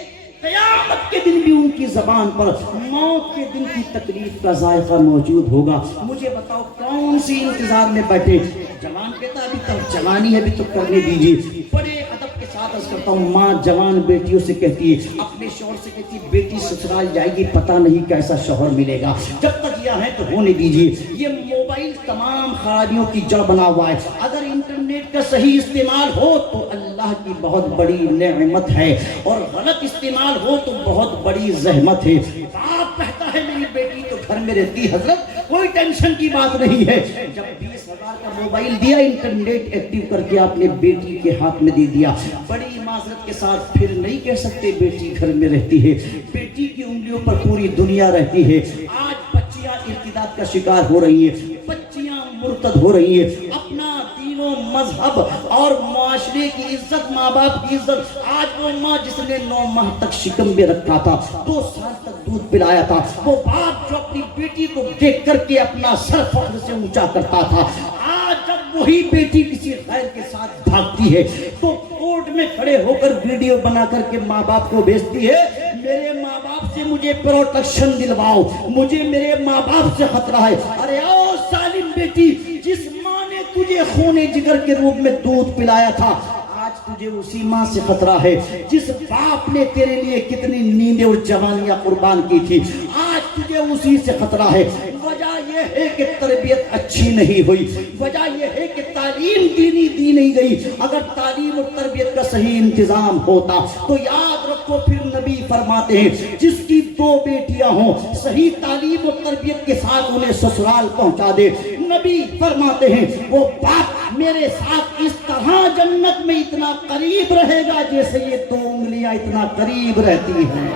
قیامت قیامت کے دن بھی ان کی زبان پر موت کے دن کی تکلیف کا ذائقہ موجود ہوگا. مجھے بتاؤ کون سی انتظار میں بیٹھے؟ جوان کہتا ابھی تک جوانی ہے ابھی تو کرنے دیجیے. بڑے ادب کے ساتھ عرض کرتا ہوں ماں جوان بیٹیوں سے کہتی ہے, اپنے شوہر سے کہتی ہے بیٹی سسرال جائے گی پتہ نہیں کیسا شوہر ملے گا, جب تک یہ ہے تو ہونے دیجیے. یہ موبائل تمام خرابیوں کی جڑ بنا ہوا ہے. اگر انٹرنیٹ کا صحیح استعمال ہو تو اللہ کی بہت بڑی نعمت ہے, اور غلط استعمال ہو تو بہت بڑی زحمت ہے. باپ کہتا ہے میری بیٹی تو گھر میں رہتی, حضرت کوئی ٹینشن کی بات نہیں ہے. جب 20,000 کا موبائل دیا, انٹرنیٹ ایکٹیو کر کے آپ نے بیٹی کے ہاتھ میں دے دیا, بڑی معذرت کے ساتھ پھر نہیں کہہ سکتے بیٹی گھر میں رہتی ہے. بیٹی کی انگلیوں پر پوری دنیا رہتی ہے. آج بچیاں ارتداد کا شکار ہو رہی ہیں, بچیاں مرتد ہو رہی ہیں. اپنا دین و مذہب اور معاشرے کی عزت, ماں باپ کی عزت, آج وہ ماں جس نے 9 ماہ تک شکم میں رکھا تھا, 2 سال تک دودھ پلایا تھا, وہ باپ جو اپنی بیٹی کو دیکھ کر کے اپنا سر فخر سے اونچا کرتا تھا, آج جب وہی بیٹی کسی غیر کے ساتھ بھاگتی ہے تو کورٹ میں کھڑے ہو کر ویڈیو بنا کر کے ماں باپ کو بھیجتی ہے, میرے ماں باپ سے مجھے پروٹیکشن دلواؤ, مجھے میرے ماں باپ سے خطرہ ہے. ارے او ظالم بیٹی, جس ماں نے تجھے خون جگر کے روپ میں دودھ پلایا تھا, آج تجھے اسی ماں سے خطرہ ہے. جس باپ نے تیرے لیے کتنی نیندیں اور جوانیاں قربان کی تھی, آج تجھے اسی سے خطرہ ہے. وجہ یہ ہے کہ تربیت اچھی نہیں ہوئی, وجہ یہ ہے کہ تعلیم دینی دی نہیں گئی. اگر تعلیم اور تربیت کا صحیح انتظام ہوتا تو یاد رکھو پھر نبی فرماتے ہیں جس کی 2 بیٹیاں ہوں صحیح تعلیم اور تربیت کے ساتھ انہیں سسرال پہنچا دے, نبی فرماتے ہیں وہ باپ میرے ساتھ اس طرح جنت میں اتنا قریب رہے گا جیسے یہ 2 انگلیاں اتنا قریب رہتی ہیں.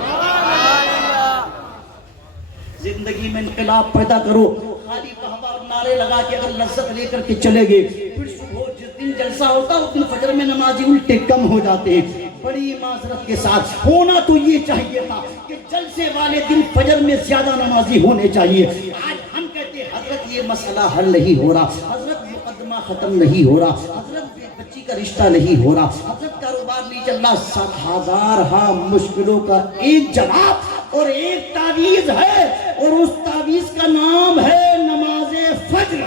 زندگی میں انقلاب پیدا کرو, خالی کہوا اور نعرے لگا کے اگر لذت لے کر کے چلے گئے, پھر صبح جس دن جلسہ ہوتا اس دن فجر میں نمازی الٹے کم ہو جاتے ہیں. بڑی معذرت کے ساتھ ہونا تو یہ چاہیے تھا کہ جلسے والے دن فجر میں زیادہ نمازی ہونے چاہیے. آج ہم کہتے ہیں حضرت یہ مسئلہ حل نہیں ہو رہا, حضرت مقدمہ ختم نہیں ہو رہا, حضرت بچی کا رشتہ نہیں ہو رہا, حضرت کاروبار نہیں چل رہا. 7,000 مشکلوں کا ایک جواب اور ایک تعویذ ہے, اور اس تعویذ کا نام ہے نماز فجر.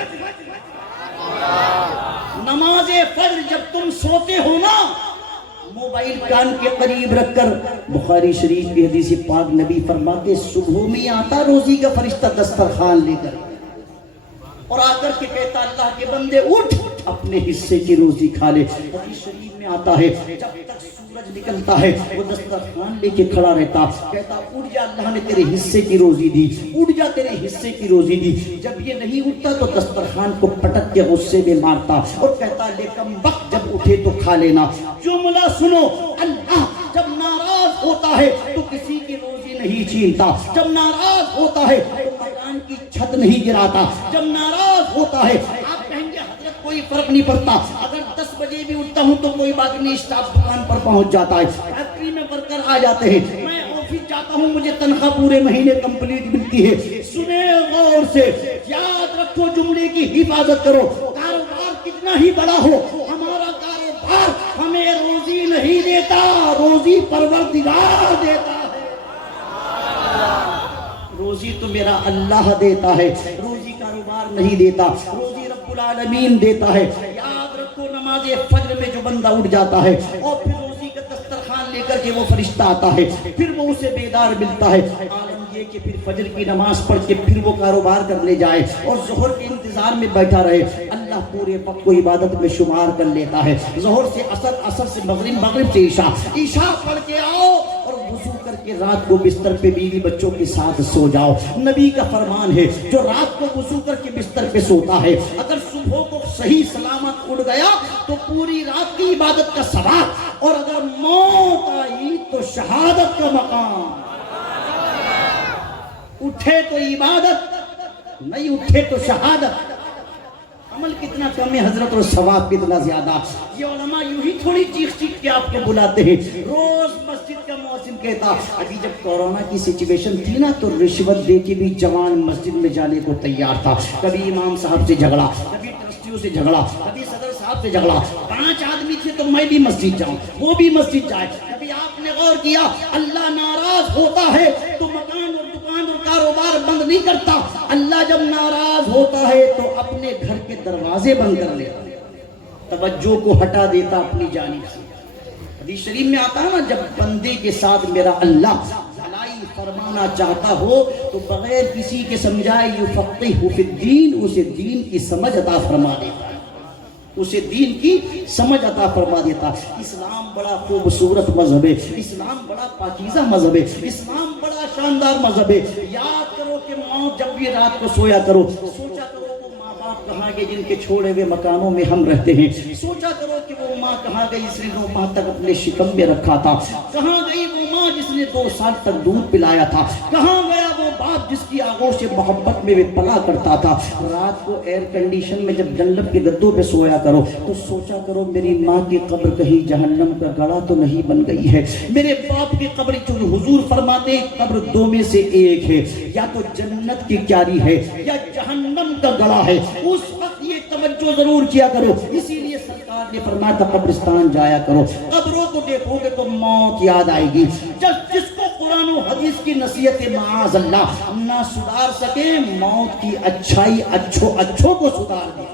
نماز فجر جب تم سوتے ہو نا, موبائل کان کے قریب رکھ کر, بخاری شریف کی حدیث پاک نبی فرماتے صبح میں آتا روزی کا فرشتہ دسترخوان لے کر, اور آ کر کے کہتا اللہ کے بندے اٹھ اپنے حصے کی روزی کھا لے. حدیث شریف میں آتا ہے جب تک سورج نکلتا ہے وہ دسترخوان لے کے کھڑا رہتا, کہتا اٹھ جا اللہ نے تیرے حصے کی روزی دی, اٹھ جا تیرے حصے کی روزی دی. جب یہ نہیں اٹھتا تو دسترخوان کو پٹک کے غصے میں مارتا اور کہتا لیکن وقت جب اٹھے تو کھا لینا. جملہ سنو, اللہ جب ناراض ہوتا ہے تو کسی کی روزی نہیں چھینتا, جب ناراض ہوتا ہے تو مکان کی چھت نہیں گراتا, جب ناراض ہوتا ہے. آپ کہیں گے حضرت کوئی فرق نہیں پڑتا, اگر 10 بجے بھی اٹھتا ہوں تو کوئی بات نہیں, اسٹاف دکان پر پہنچ جاتا ہے, فیکٹری میں ورکر آ جاتے ہیں, میں آفس جاتا ہوں مجھے تنخواہ پورے مہینے کمپلیٹ ملتی ہے. سنیں غور سے, یاد رکھو جملے کی حفاظت کرو. کاروبار کتنا ہی بڑا ہو, ہمارا کاروبار ہمیں روزی نہیں دیتا, روزی پروردگار دیتا ہے. روزی تو میرا اللہ دیتا ہے, روزی کاروبار نہیں دیتا, روزی رب العالمین دیتا ہے. یاد رکھو نماز فجر میں جو بندہ اٹھ جاتا ہے اور پھر روزی کا دسترخوان لے کر کے وہ فرشتہ آتا ہے, پھر وہ اسے بیدار ملتا ہے. عالم یہ کہ پھر فجر کی نماز پڑھ کے پھر وہ کاروبار کرنے جائے اور ظہر کے انتظار میں بیٹھا رہے, اللہ پورے وقت کو عبادت میں شمار کر لیتا ہے. ظہر سے عصر, عصر سے مغرب, مغرب سے عشاء, عشاء پڑھ کے آؤ اور وضو کر کے رات کو بستر پہ بیوی بچوں کے ساتھ سو جاؤ. نبی کا فرمان ہے جو رات کو وضو کر کے بستر پہ سوتا ہے اگر صبح کو صحیح سلامت اٹھ گیا تو پوری رات کی عبادت کا ثواب, اور اگر موت آئی تو شہادت کا مقام. اٹھے تو عبادت, نہیں اٹھے تو شہادت. عمل کتنا کم ہے حضرت اور ثواب کتنا زیادہ. یہ علماء یوں ہی تھوڑی چیخ چیخ کے آپ کو بلاتے ہیں. روز مسجد کا مؤذن کہتا, ابھی جب کورونا کی سچویشن تھی نا تو رشوت دے کے بھی جوان مسجد میں جانے کو تیار تھا. کبھی امام صاحب سے جھگڑا, کبھی ٹرسٹیوں سے جھگڑا, کبھی صدر صاحب سے جھگڑا. 5 آدمی تھے تو میں بھی مسجد جاؤں, وہ بھی مسجد جائے. کبھی آپ نے غور کیا اللہ ناراض ناراض ہوتا ہے تو مکان اور دکان اور کاروبار بند نہیں کرتا. اللہ جب ناراض ہوتا ہے تو اپنے گھر کے دروازے بند کر لیتا, توجہ کو ہٹا دیتا اپنی جانب سے. حدیث شریف میں آتا ہے نا, جب بندے کے ساتھ میرا اللہ بھلائی فرمانا چاہتا ہو تو بغیر کسی کے سمجھائے یفقہہ فی الدین, اسے دین کی سمجھ عطا فرما دیتا ہے, اسے دین کی سمجھ عطا فرما دیتا. اسلام بڑا خوبصورت مذہب ہے, اسلام بڑا پاکیزہ مذہب ہے, اسلام بڑا شاندار مذہب ہے. یاد کرو کہ موت جب بھی رات کو سویا کرو, سوچا کرو وہ ماں باپ کہاں گئے جن کے چھوڑے ہوئے مکانوں میں ہم رہتے ہیں. سوچا کرو کہ وہ ماں کہاں گئی جس نے 9 ماہ تک اپنے شکم میں رکھا تھا. کہاں گئی وہ ماں جس نے 2 سال تک دودھ پلایا تھا. کہاں گیا وہ باپ جس کی آغوش محبت میں وہ پلا کرتا تھا. رات کو ایئر کنڈیشن میں جب جنت کے گدوں پہ سویا کرو تو سوچا کرو میری ماں کی قبر کہیں جہنم کا گڑھا تو نہیں بن گئی ہے. میرے باپ کی قبر جو حضور فرماتے ہیں قبر 2 میں سے ایک ہے, یا تو جنت کی کیاری ہے یا جہنم کا گڑھا ہے. اس وقت یہ توجہ ضرور کیا کرو. اسی لیے سرکار نے فرمایا تھا قبرستان جایا کرو, قبروں کو دیکھو گے تو موت یاد آئے گی. جس کو قرآن و حدیث کی نصیحت معاذ اللہ نہ سدھار سکے, موت کی اچھائی اچھوں کو سدھار دے.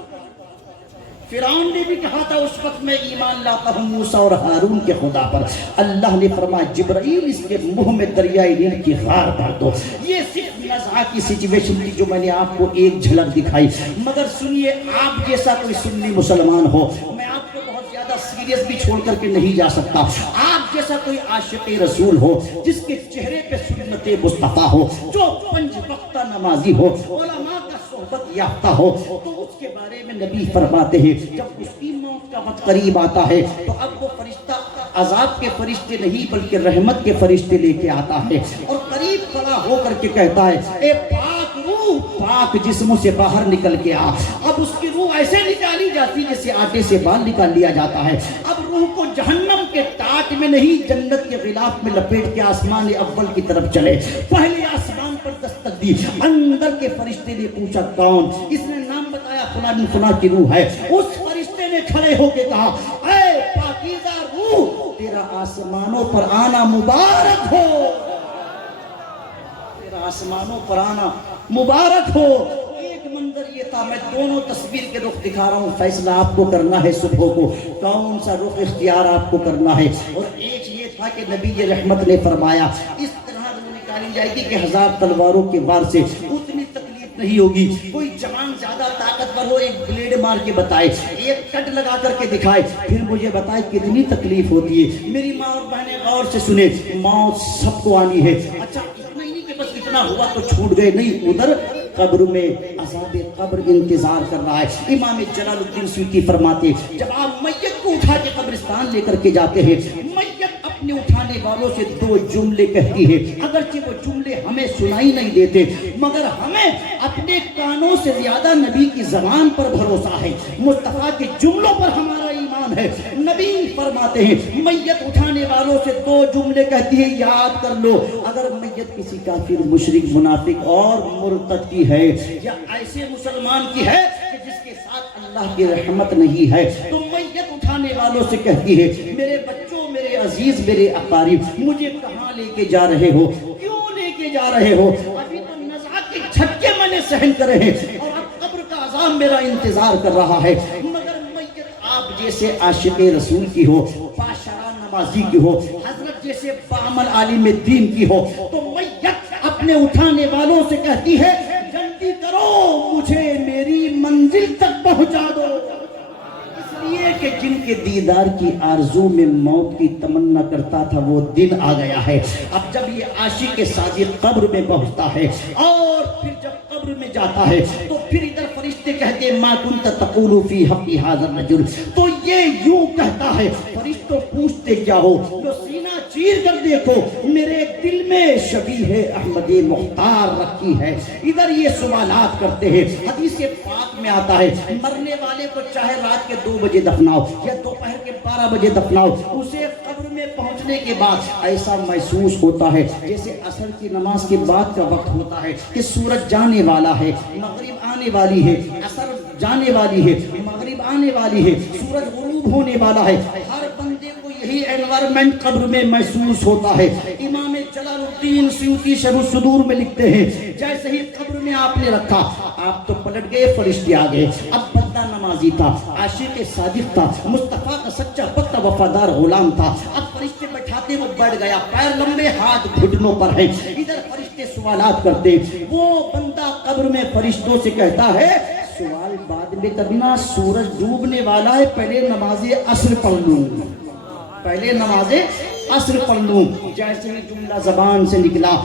فرعون نے بھی کہا تھا اس وقت میں ایمان لاتا ہوں موسیٰ اور ہارون کے خدا پر. اللہ نے فرمایا جبرائیل اس کے منہ میں دریائے نیل کی غار بھر دو. یہ صرف نزعہ کی سچویشن تھی جو میں نے آپ کو ایک جھلک دکھائی. مگر سنیے, آپ جیسا کوئی سنی مسلمان ہو, میں آپ کو بہت زیادہ سیریس بھی چھوڑ کر کے نہیں جا سکتا. آپ جیسا کوئی عاشق رسول ہو, جس کے چہرے پہ سنت مصطفیٰ ہو, جو 5 وقتہ نمازی ہو, علماء کا صحبت یافتہ ہو, تو اس کے بارے میں نبی فرماتے ہیں جب اس کی موت کا وقت قریب آتا ہے تو اب وہ فرشتہ عذاب کے فرشتے نہیں بلکہ رحمت کے فرشتے لے کے آتا ہے اور قریب کھڑا ہو کر کے کہتا ہے اے پاک روح, پاک جسموں سے باہر نکل کے آ. اب اس کی روح ایسے نکالی جاتی جیسے آٹے سے بال نکال لیا جاتا ہے. اب روح کو جہنم کے ٹاٹ میں نہیں جنت کے غلاف میں لپیٹ کے آسمان اول کی طرف چلے. پہلے آسمان پر دستک دی, اندر کے فرشتے نے پوچھا کون, اس نے نام بتایا فلاں بن فلاں کی روح ہے. اس فرشتے نے کھڑے ہو کے کہا اے پاکیزہ روح, تیرا آسمانوں پر آنا مبارک ہو, تیرا آسمانوں پر آنا مبارک ہو. ایک منظر یہ تھا, میں دونوں تصویر کے رخ دکھا رہا ہوں, فیصلہ آپ کو کرنا ہے صبح کو کون سا رخ اختیار آپ کو کرنا ہے. اور ایک یہ تھا کہ نبی رحمت نے فرمایا اس طرح روح نکالی جائے گی کہ 1000 تلواروں کے وار سے اتنی تکلیف نہیں ہوگی. کوئی جوان زیادہ طاقتور ہو, ایک بلیڈ مار کے بتائے, ایک کٹ لگا کر کے دکھائے, پھر مجھے بتائے کتنی تکلیف ہوتی ہے. میری ماں اور بہنیں غور سے سنے, موت سب کو آنی ہے. اچھا اتنا ہی نہیں کہ بس اتنا ہوا تو چھوٹ گئے, نہیں, ادھر قبر میں عذاب قبر انتظار کر رہا ہے. امام جلال الدین سیوطی فرماتے جب آپ میت کو اٹھا کے قبرستان لے کر کے جاتے ہیں, میت اپنے اٹھانے والوں سے 2 جملے کہتی ہے. اگرچہ وہ جملے ہمیں سنائی نہیں دیتے مگر ہمیں اپنے کانوں سے زیادہ نبی کی زبان پر بھروسہ ہے, مصطفیٰ کے جملوں پر ہمارا ایمان ہے. نبی فرماتے ہیں میت اٹھانے والوں سے 2 جملے کہتی ہے, یاد کر لو. اگر میت کسی کافر, مشرک, منافق اور مرتد کی ہے یا ایسے مسلمان کی ہے کہ جس کے ساتھ اللہ کی رحمت نہیں ہے, تو میت اٹھانے والوں سے کہتی ہے میرے بچوں, میرے عزیز, میرے اقارب, مجھے کہاں لے کے جا رہے ہو, کیوں لے کے جا رہے ہو؟ ابھی تو نزعہ کے جھٹکے میں نے سہن کرے ہیں اور اب قبر کا عذاب میرا انتظار کر رہا ہے. مگر میت آپ جیسے عاشق رسول کی ہو, پاشا نمازی کی ہو, حضرت جیسے بعمل عالم دین کی ہو, تو میت اپنے اٹھانے والوں سے کہتی ہے جلدی کرو, مجھے میری منزل تک پہنچا دو. اس لیے کہ جن کے دیدار کی آرزو میں موت کی تمنا کرتا تھا وہ دن آ گیا ہے. اب جب یہ عاشق صادق قبر میں پہنچتا ہے اور پھر جب قبر میں جاتا ہے تو پھر ادھر فرشتے کہتے ما کنت تقول فی حق ھذا الرجل, تو یہ یوں کہتا ہے. فرشتوں پوچھتے کیا ہو, جو سینہ چیر کر دیکھو, میرے دل میں شبیہ احمد مختار رکھی ہے. ادھر یہ سوالات کرتے ہیں. حدیث پاک میں آتا ہے مرنے والے کو چاہے رات کے 2 بجے دفناؤ یا دوپہر کے 12 بجے دفناؤ, اسے قبر میں پہنچنے کے بعد ایسا محسوس ہوتا ہے جیسے عصر کی نماز کے بعد کا وقت ہوتا ہے کہ سورج جانے والا ہے, مغرب آنے والی ہے, عصر جانے والی ہے, مغرب آنے والی ہے, سورج غروب ہونے والا ہے. ہر بندے کو ہی انوائرمنٹ قبر میں محسوس ہوتا ہے۔ امام جلال الدین سیوطی شرح الصدور میں لکھتے ہیں جیسے ہی قبر میں آپ نے رکھا آپ تو پلٹ گئے، فرشتے آ گئے۔ اب بندہ نمازی تھا، عاشق صادق تھا، مصطفیٰ کا سچا پکا وفادار غلام تھا۔ اب فرشتے بیٹھاتے وہ بڑھ گیا، پیر لمبے، ہاتھ گھٹنوں پر ہیں، ادھر فرشتے سوالات کرتے۔ وہ بندہ قبر میں فرشتوں سے کہتا ہے سوال بعد میں کرنا، سورج ڈوبنے والا ہے، پہلے نماز عصر پڑھ لوں، پہلے نماز عصر پڑھ لوں۔ جیسے ہی جملہ زبان سے نکلا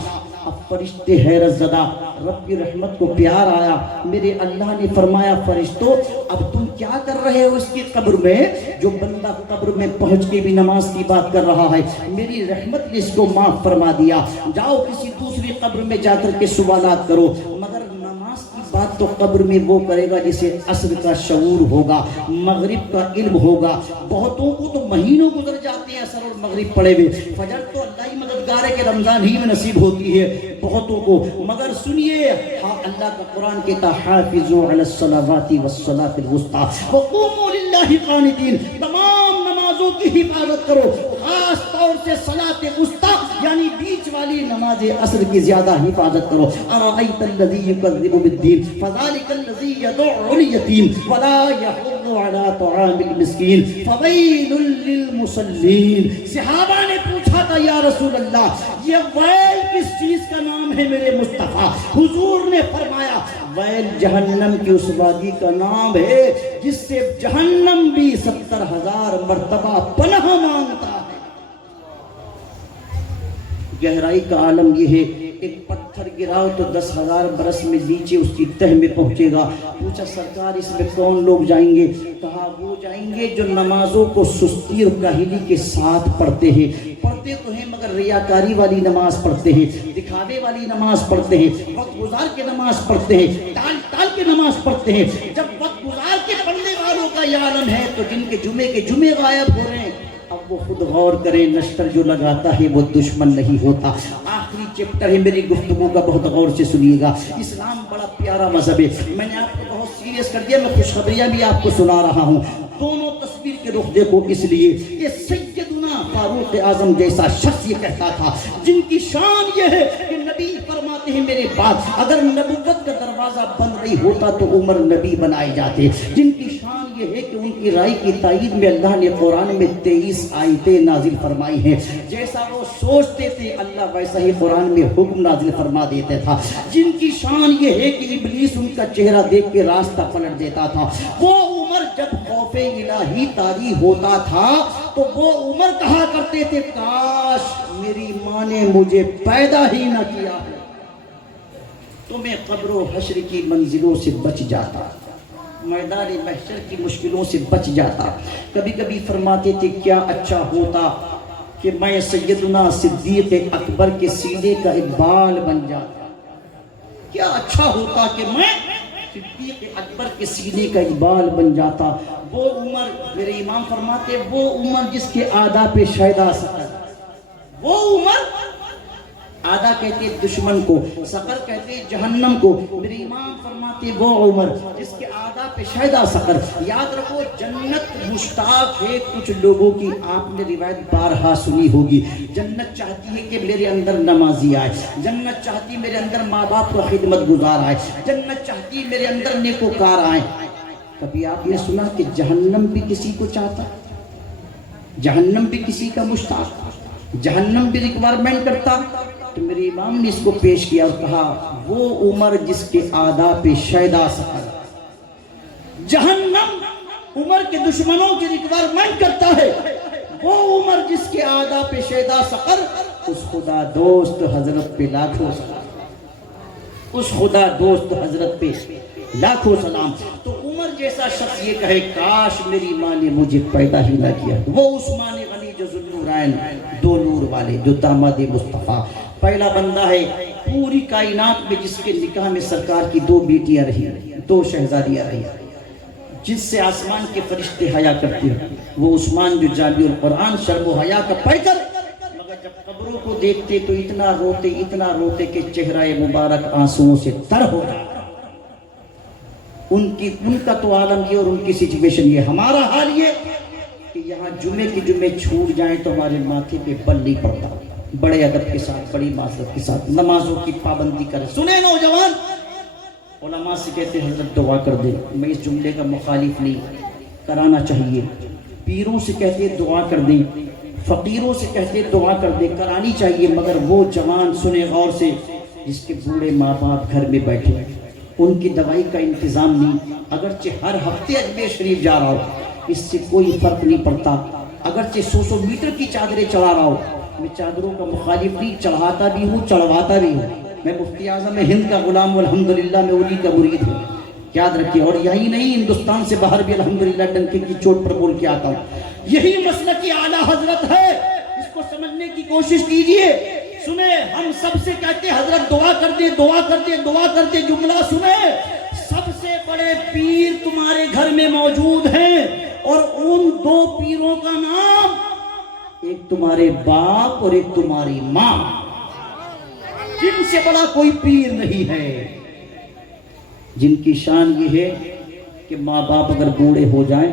اب فرشتے حیرت زدہ، رب کی رحمت کو پیار آیا۔ میرے اللہ نے فرمایا فرشتوں اب تم کیا کر رہے ہو اس کی قبر میں؟ جو بندہ قبر میں پہنچ کے بھی نماز کی بات کر رہا ہے، میری رحمت نے اس کو معاف فرما دیا، جاؤ کسی دوسری قبر میں جا کر کے سوالات کرو۔ مگر نماز کی بات تو قبر میں وہ کرے گا جسے عصر کا شعور ہوگا، مغرب کا علم ہوگا۔ بہتوں کو تو مہینوں گزر جاتے ہیں عصر اور مغرب پڑے ہوئے، فجر تو اللہ ہی مددگار ہے کہ رمضان ہی میں نصیب ہوتی ہے بہتوں کو۔ مگر سنیے ہاں اللہ کا قرآن کہتا حافظوا علی الصلوات والصلاۃ الوسطی وقوموا للہ قانتین، تمام نمازوں کی حفاظت کرو، خاص طور سے صلاۃ وسطی یعنی بیچ والی نماز عصر کی زیادہ حفاظت کرو۔ ارأیت الذی یکذب بالدین فذلک الذی یدع الیتیم ولا یحض علی طعام المسکین فویل للمصلین۔ صحابہ نے پوچھا تھا یا رسول اللہ یہ ویل کس چیز کا نام ہے میرے مصطفیٰ؟ حضور نے فرمایا ویل جہنم کی اس وادی کا نام ہے جس سے جہنم بھی 70,000 مرتبہ پناہ مانگتا ہے۔ گہرائی کا عالم یہ ہے ایک پتھر گراؤ تو 10,000 برس میں نیچے اس کی تہ میں پہنچے گا۔ پوچھا سرکار اس میں کون لوگ جائیں گے؟ کہا وہ جائیں گے جو نمازوں کو سستی اور کاہلی کے ساتھ پڑھتے ہیں، پڑھتے تو ہیں مگر ریاکاری والی نماز پڑھتے ہیں، دکھاوے والی نماز پڑھتے ہیں، وقت گزار کے نماز پڑھتے ہیں، ٹال ٹال کے نماز پڑھتے ہیں۔ جب وقت گزار کے پڑھنے والوں کا یہ عالم ہے تو جن کے جمعے غائب ہو رہے ہیں اب وہ خود غور کریں، نشتر جو لگاتا ہے وہ دشمن نہیں ہوتا۔ آخری چیپٹر ہے میری گفتگو کا، بہت غور سے سنیے گا۔ اسلام بڑا پیارا مذہب ہے، میں نے آپ کو بہت سیریس کر دیا، میں خوشخبریاں بھی آپ کو سنا رہا ہوں۔ دونوں تصویر کے رخ دیکھو اس لیے یہ سیدنا فاروق اعظم جیسا شخص یہ کہتا تھا جن کی شان یہ ہے کہ نبی فرماتے ہیں میرے بعد اگر نبوت کا دروازہ بند نہیں ہوتا تو عمر نبی بنائے جاتے، جن کی شان یہ ہے کہ ان کی رائے کی تائید میں اللہ نے قرآن میں 23 آیتیں نازل فرمائی ہیں، جیسا وہ سوچتے تھے اللہ ویسا ہی قرآن میں حکم نازل فرما دیتا تھا، جن کی شان یہ ہے کہ ابلیس ان کا چہرہ دیکھ کے راستہ پلٹ دیتا تھا۔ وہ عمر جب خوف الہی طاری ہوتا تھا تو وہ عمر کہا کرتے تھے کاش میری ماں نے مجھے پیدا ہی نہ کیا ہے تو میں قبر و حشر کی منزلوں سے بچ جاتا، میدان محشر کی مشکلوں سے بچ جاتا۔ کبھی کبھی فرماتے تھے کیا اچھا ہوتا کہ میں سیدنا صدیق اکبر کے سینے کا اقبال بن جاتا، کیا اچھا ہوتا کہ میں صدیق اکبر کے سینے کا اقبال بن جاتا۔ وہ عمر میرے امام فرماتے وہ عمر جس کے آدھا پہ شیدا سقر، وہ عمر آدھا کہتے دشمن کو، سقر کہتے جہنم کو، میرے امام فرماتے وہ عمر جس کے آدھا پہ شیدا سقر۔ یاد رکھو جنت مشتاق ہے کچھ لوگوں کی، آپ نے روایت بارہا سنی ہوگی، جنت چاہتی ہے کہ میرے اندر نمازی آئے، جنت چاہتی میرے اندر ماں باپ کا خدمت گزار آئے، جنت چاہتی میرے اندر نیکوکار آئے۔ کبھی آپ نے سنا کہ جہنم بھی کسی کو چاہتا، جہنم بھی کسی کا مشتاق، جہنم بھی ریکوائرمنٹ کرتا؟ تو میرے امام نے اس کو پیش کیا اور کہا وہ عمر جس کے آدھا پہ شیدا سقر، جہنم عمر کے دشمنوں کی ریکوائرمنٹ کرتا ہے، وہ عمر جس کے آدھا پہ شیدا سقر، اس خدا دوست حضرت پہ لاکھوں سلام، اس خدا دوست حضرت پہ لاکھوں سلام۔ تو عمر جیسا شخص یہ کہے کاش میری ماں نے مجھے پیدا ہی نہ کیا، وہ عثمان غنی جو ذوالنورین، دو نور والے، جو داماد مصطفیٰ، پہلا بندہ ہے پوری کائنات میں جس کے نکاح میں سرکار کی 2 بیٹیاں رہی، 2 شہزادیاں رہی، جس سے آسمان کے فرشتے حیا کرتے ہیں، وہ عثمان جو جامع القرآن شرم و حیا کا پیکر، مگر جب قبروں کو دیکھتے تو اتنا روتے کہ چہرہ مبارک آنسوؤں سے تر ہو رہا۔ ان کا تو عالم یہ اور ان کی سچویشن یہ، ہمارا حال یہ کہ یہاں جمعے کی جمعے چھوٹ جائیں تو ہمارے ماتھے پہ بل نہیں پڑتا. بڑے ادب کے ساتھ, بڑی معذرت کے ساتھ نمازوں کی پابندی کریں. سنیں نوجوان, علماء سے کہتے ہیں حضرت دعا کر دیں. میں اس جملے کا مخالف نہیں, کرانا چاہیے. پیروں سے کہتے ہیں دعا کر دیں, فقیروں سے کہتے ہیں دعا کر دیں, کرانی چاہیے. مگر وہ جوان سنیں غور سے جس کے بوڑھے ماں باپ گھر میں بیٹھے ہیں, ان کی دوائی کا انتظام نہیں, اگرچہ ہر ہفتے اجمیر شریف جا رہا ہو, اس سے کوئی فرق نہیں پڑتا. اگرچہ 100 میٹر کی چادریں چڑھا رہا ہو, میں چادروں کا مخالف نہیں, چڑھاتا بھی ہوں, چڑھواتا بھی ہوں. میں مفتی اعظم ہند کا غلام والحمدللہ میں انہی کا مرید ہوں, یاد رکھیے. اور یہی نہیں, ہندوستان سے باہر بھی الحمدللہ ڈنکے کی چوٹ پر بول کے آتا ہوں. یہی مسلک اعلیٰ حضرت ہے, اس کو سمجھنے کی کوشش کیجئے. سنیں, ہم سب سے کہتے ہیں حضرت دعا کر دے, دعا کر دے, دعا کر دے. جملہ سنیں, سب سے بڑے پیر تمہارے گھر میں موجود ہیں, اور ان 2 پیروں کا نام, ایک تمہارے باپ اور ایک تمہاری ماں. جن سے بڑا کوئی پیر نہیں ہے, جن کی شان یہ ہے کہ ماں باپ اگر بوڑھے ہو جائیں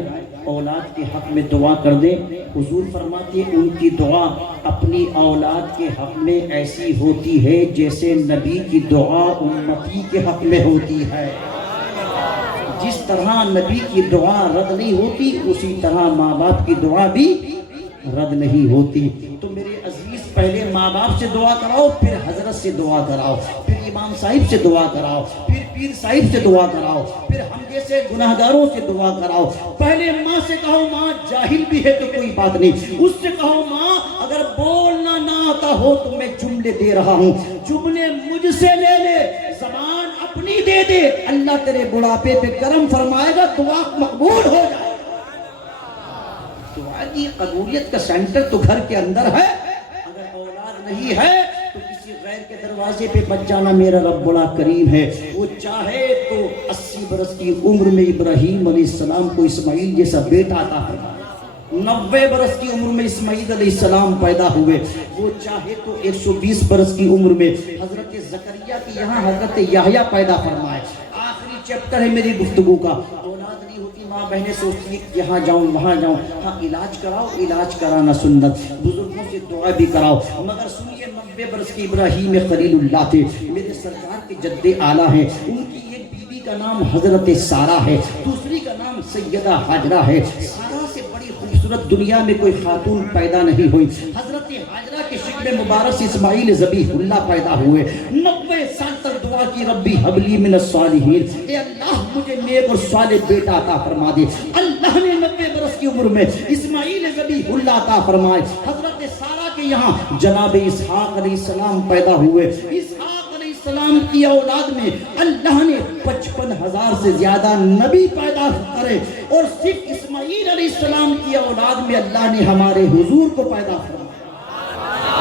اولاد کے حق میں دعا کر دیں. حضور فرماتے ہیں ان کی دعا اپنی اولاد کے حق میں ایسی ہوتی ہے جیسے نبی کی دعا امتی کے حق میں ہوتی ہے. جس طرح نبی کی دعا رد نہیں ہوتی, اسی طرح ماں باپ کی دعا بھی رد نہیں ہوتی. تو میرے عزیز, پہلے ماں باپ سے دعا کراؤ, پھر حضرت سے دعا کراؤ, پھر امام صاحب سے دعا کراؤ, پھر پیر صاحب سے دعا کراؤ, پھر ہم جیسے گناہگاروں سے دعا کراؤ. پہلے ماں سے کہو, ماں جاہل بھی ہے تو کوئی بات نہیں, اس سے کہو ماں اگر بولنا نہ آتا ہو تو میں جملے دے رہا ہوں, جملے مجھ سے لے لے, زبان اپنی دے دے, اللہ تیرے بڑھاپے پہ کرم فرمائے گا, دعا مقبول ہو جائے. دعا کی قبولیت کا سینٹر تو گھر کے اندر ہے. اگر اولاد نہیں ہے تو کسی غیر کے دروازے پہ مت جانا, میرا رب بڑا کریم ہے. وہ چاہے تو 80 برس کی عمر میں ابراہیم علیہ السلام کو اسماعیل جیسا بیٹا عطا فرمائے, 90 برس کی عمر میں اسماعیل علیہ السلام پیدا ہوئے. وہ چاہے تو 120 برس کی عمر میں حضرت زکریا کی یہاں حضرت یحییٰ پیدا فرمائے. آخری چیپٹر ہے میری گفتگو کا. اولاد نہیں ہوتی, ماں بہنیں سوچتی ہیں یہاں جاؤں وہاں جاؤں. ہاں علاج کراؤ, علاج کرانا سنت, بزرگوں سے دعا بھی کراؤ. مگر سنیے, 90 برس کی ابراہیم خلیل اللہ تھے, میرے سرکار کے جد اعلیٰ ہیں. ان کی ایک بیوی کا نام حضرت سارہ ہے, دوسری کا نام سیدہ ہاجرہ ہے. سارہ سے بڑی خوبصورت دنیا میں کوئی خاتون پیدا نہیں ہوئی. حضرت ہاجرہ کے شکل مبارک سے اسماعیل ذبیح اللہ پیدا ہوئے. 90 سال تک دعا کی, ربی حبلی من الصالحین, اے اللہ مجھے نیک اور صالح بیٹا عطا فرما دے. اللہ نے 90 برس کی عمر میں اسماعیل ذبیح اللہ عطا فرمائے. حضرت سارہ کے یہاں جناب اسحاق علیہ السلام پیدا ہوئے. اسحاق علیہ السلام کی اولاد میں اللہ نے 55,000 سے زیادہ نبی پیدا کرے, اور صرف اسماعیل علیہ السلام کی اولاد میں اللہ نے ہمارے حضور کو پیدا فرمایا.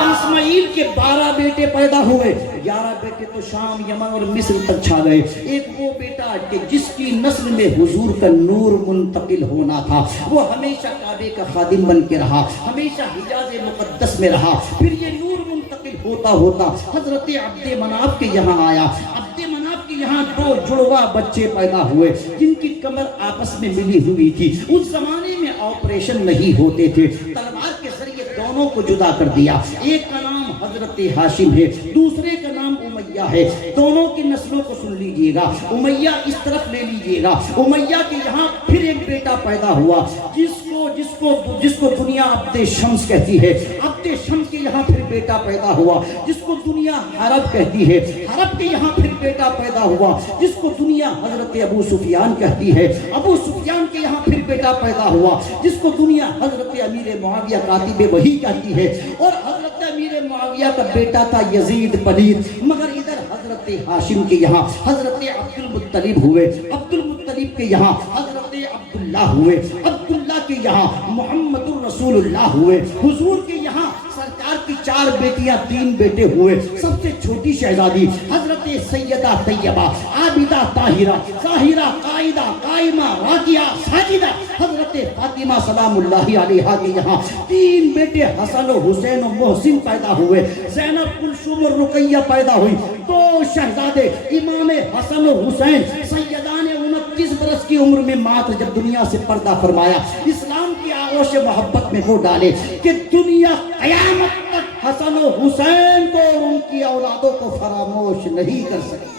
اسماعیل کے 12 بیٹے پیدا ہوئے, 11 بیٹے تو شام, یمن اور مصر تک چھا گئے. ایک وہ بیٹا کہ جس کی نسل میں حضور کا نور منتقل ہونا تھا, وہ ہمیشہ کعبے کا خادم بن کے رہا, ہمیشہ حجاز مقدس میں رہا. پھر یہ نور منتقل ہوتا ہوتا حضرت عبد مناف کے یہاں آیا. عبد مناف کے یہاں 2 جڑواں بچے پیدا ہوئے جن کی کمر آپس میں ملی ہوئی تھی. اس زمانے میں آپریشن نہیں ہوتے تھے, تلوار کے ذریعے دونوں کو جدا کر دیا. ایک کا نام حضرت ہاشم ہے, دوسرے کا نام امیہ ہے. دونوں کی نسلوں کو سن لیجئے گا, امیہ اس طرف لے لیجئے گا. امیہ کے یہاں پھر ایک بیٹا پیدا ہوا جس کو دنیا عبد شمس کہتی ہے. عبد شمس کے یہاں پھر بیٹا پیدا ہوا جس کو دنیا حرب کہتی ہے. حرب کے یہاں پھر بیٹا پیدا ہوا جس کو دنیا حضرت ابو سفیان کہتی ہے. ابو سفیان کے یہاں پھر بیٹا پیدا ہوا جس کو دنیا حضرت امیر معاویہ کاتب وحی کہتی ہے. اور حضرت امیر معاویہ کا بیٹا تھا یزید پلید. مگر ادھر حضرت ہاشم کے یہاں حضرت عبد المطلب ہوئے, عبد المطلب کے یہاں حضرت عبداللہ ہوئے, عبداللہ کے یہاں محمد الرسول اللہ ہوئے. حضور کے یہاں سرکار کی 4 بیٹیاں 3 بیٹے ہوئے. سب سے چھوٹی شہزادی حضرت سیدہ طیبہ عابدہ طاہرہ ظاہرہ قائدہ قائمہ راکعہ ساجدہ حضرت فاطمہ سلام اللہ علیہا کے یہاں 3 بیٹے حسن و حسین و محسن پیدا ہوئے. زینب کلثوم اور رقیہ پیدا ہوئی. 2 شہزادے امام حسن و حسین سیدان 29 برس کی عمر میں ماتر جب دنیا سے پردہ فرمایا. اسلام کی آغوش محبت میں وہ ڈالے کہ دنیا قیامت تک حسن و حسین کو اور ان کی اولادوں کو فراموش نہیں کر سکتی۔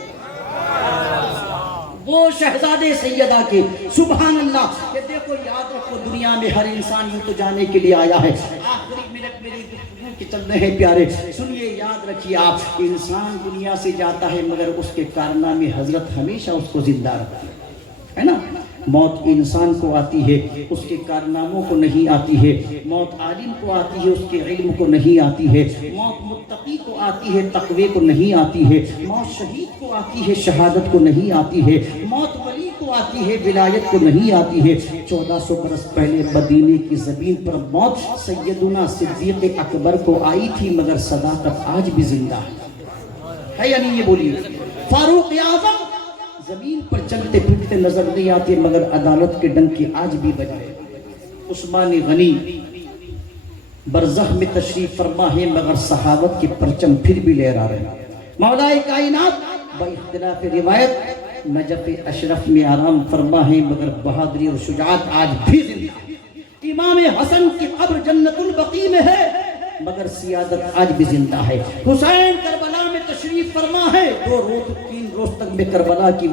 وہ شہزادے سیدہ کے سبحان اللہ کہ دیکھو یاد رکھو دنیا میں ہر انسان یوں تو جانے کے لیے آیا ہے۔ آخری منٹ میری گفتگو کے چل رہے ہیں پیارے، سنیے یاد رکھیے آپ، انسان دنیا سے جاتا ہے مگر اس کے کارنامے حضرت ہمیشہ اس کو زندہ رکھتی ہے نا۔ موت انسان کو آتی ہے، اس کے کارناموں کو نہیں آتی ہے۔ موت عالم کو آتی ہے، اس کے علم کو نہیں آتی ہے۔ موت متقی کو آتی ہے، تقوی کو نہیں آتی ہے۔ موت شہید کو آتی ہے، شہادت کو نہیں آتی ہے۔ موت ولی کو آتی ہے، ولایت کو نہیں آتی ہے۔ 1400 برس پہلے مدینے کی زمین پر موت سیدنا صدیق اکبر کو آئی تھی مگر صداقت آج بھی زندہ ہے یا نہیں؟ یہ بولیے۔ فاروق اعظم زمین پر چلتے پھرتے نظر نہیں آتے مگر عدالت کے ڈنکے آج بھی بج رہے۔ عثمان غنی برزخ میں تشریف فرما ہے مگر صحابت کے پرچم پھر بھی لہرا رہے۔ مولا کائنات با اختلاف روایت نجف اشرف میں آرام فرما ہے مگر بہادری اور شجاعت آج بھی زندہ ہے۔ امام حسن کی قبر جنت البقیع میں ہے مگر سیادت آج بھی زندہ ہے۔ حسین کربلا میں تشریف فرما ہے، 3 روز تک میں کربلا کی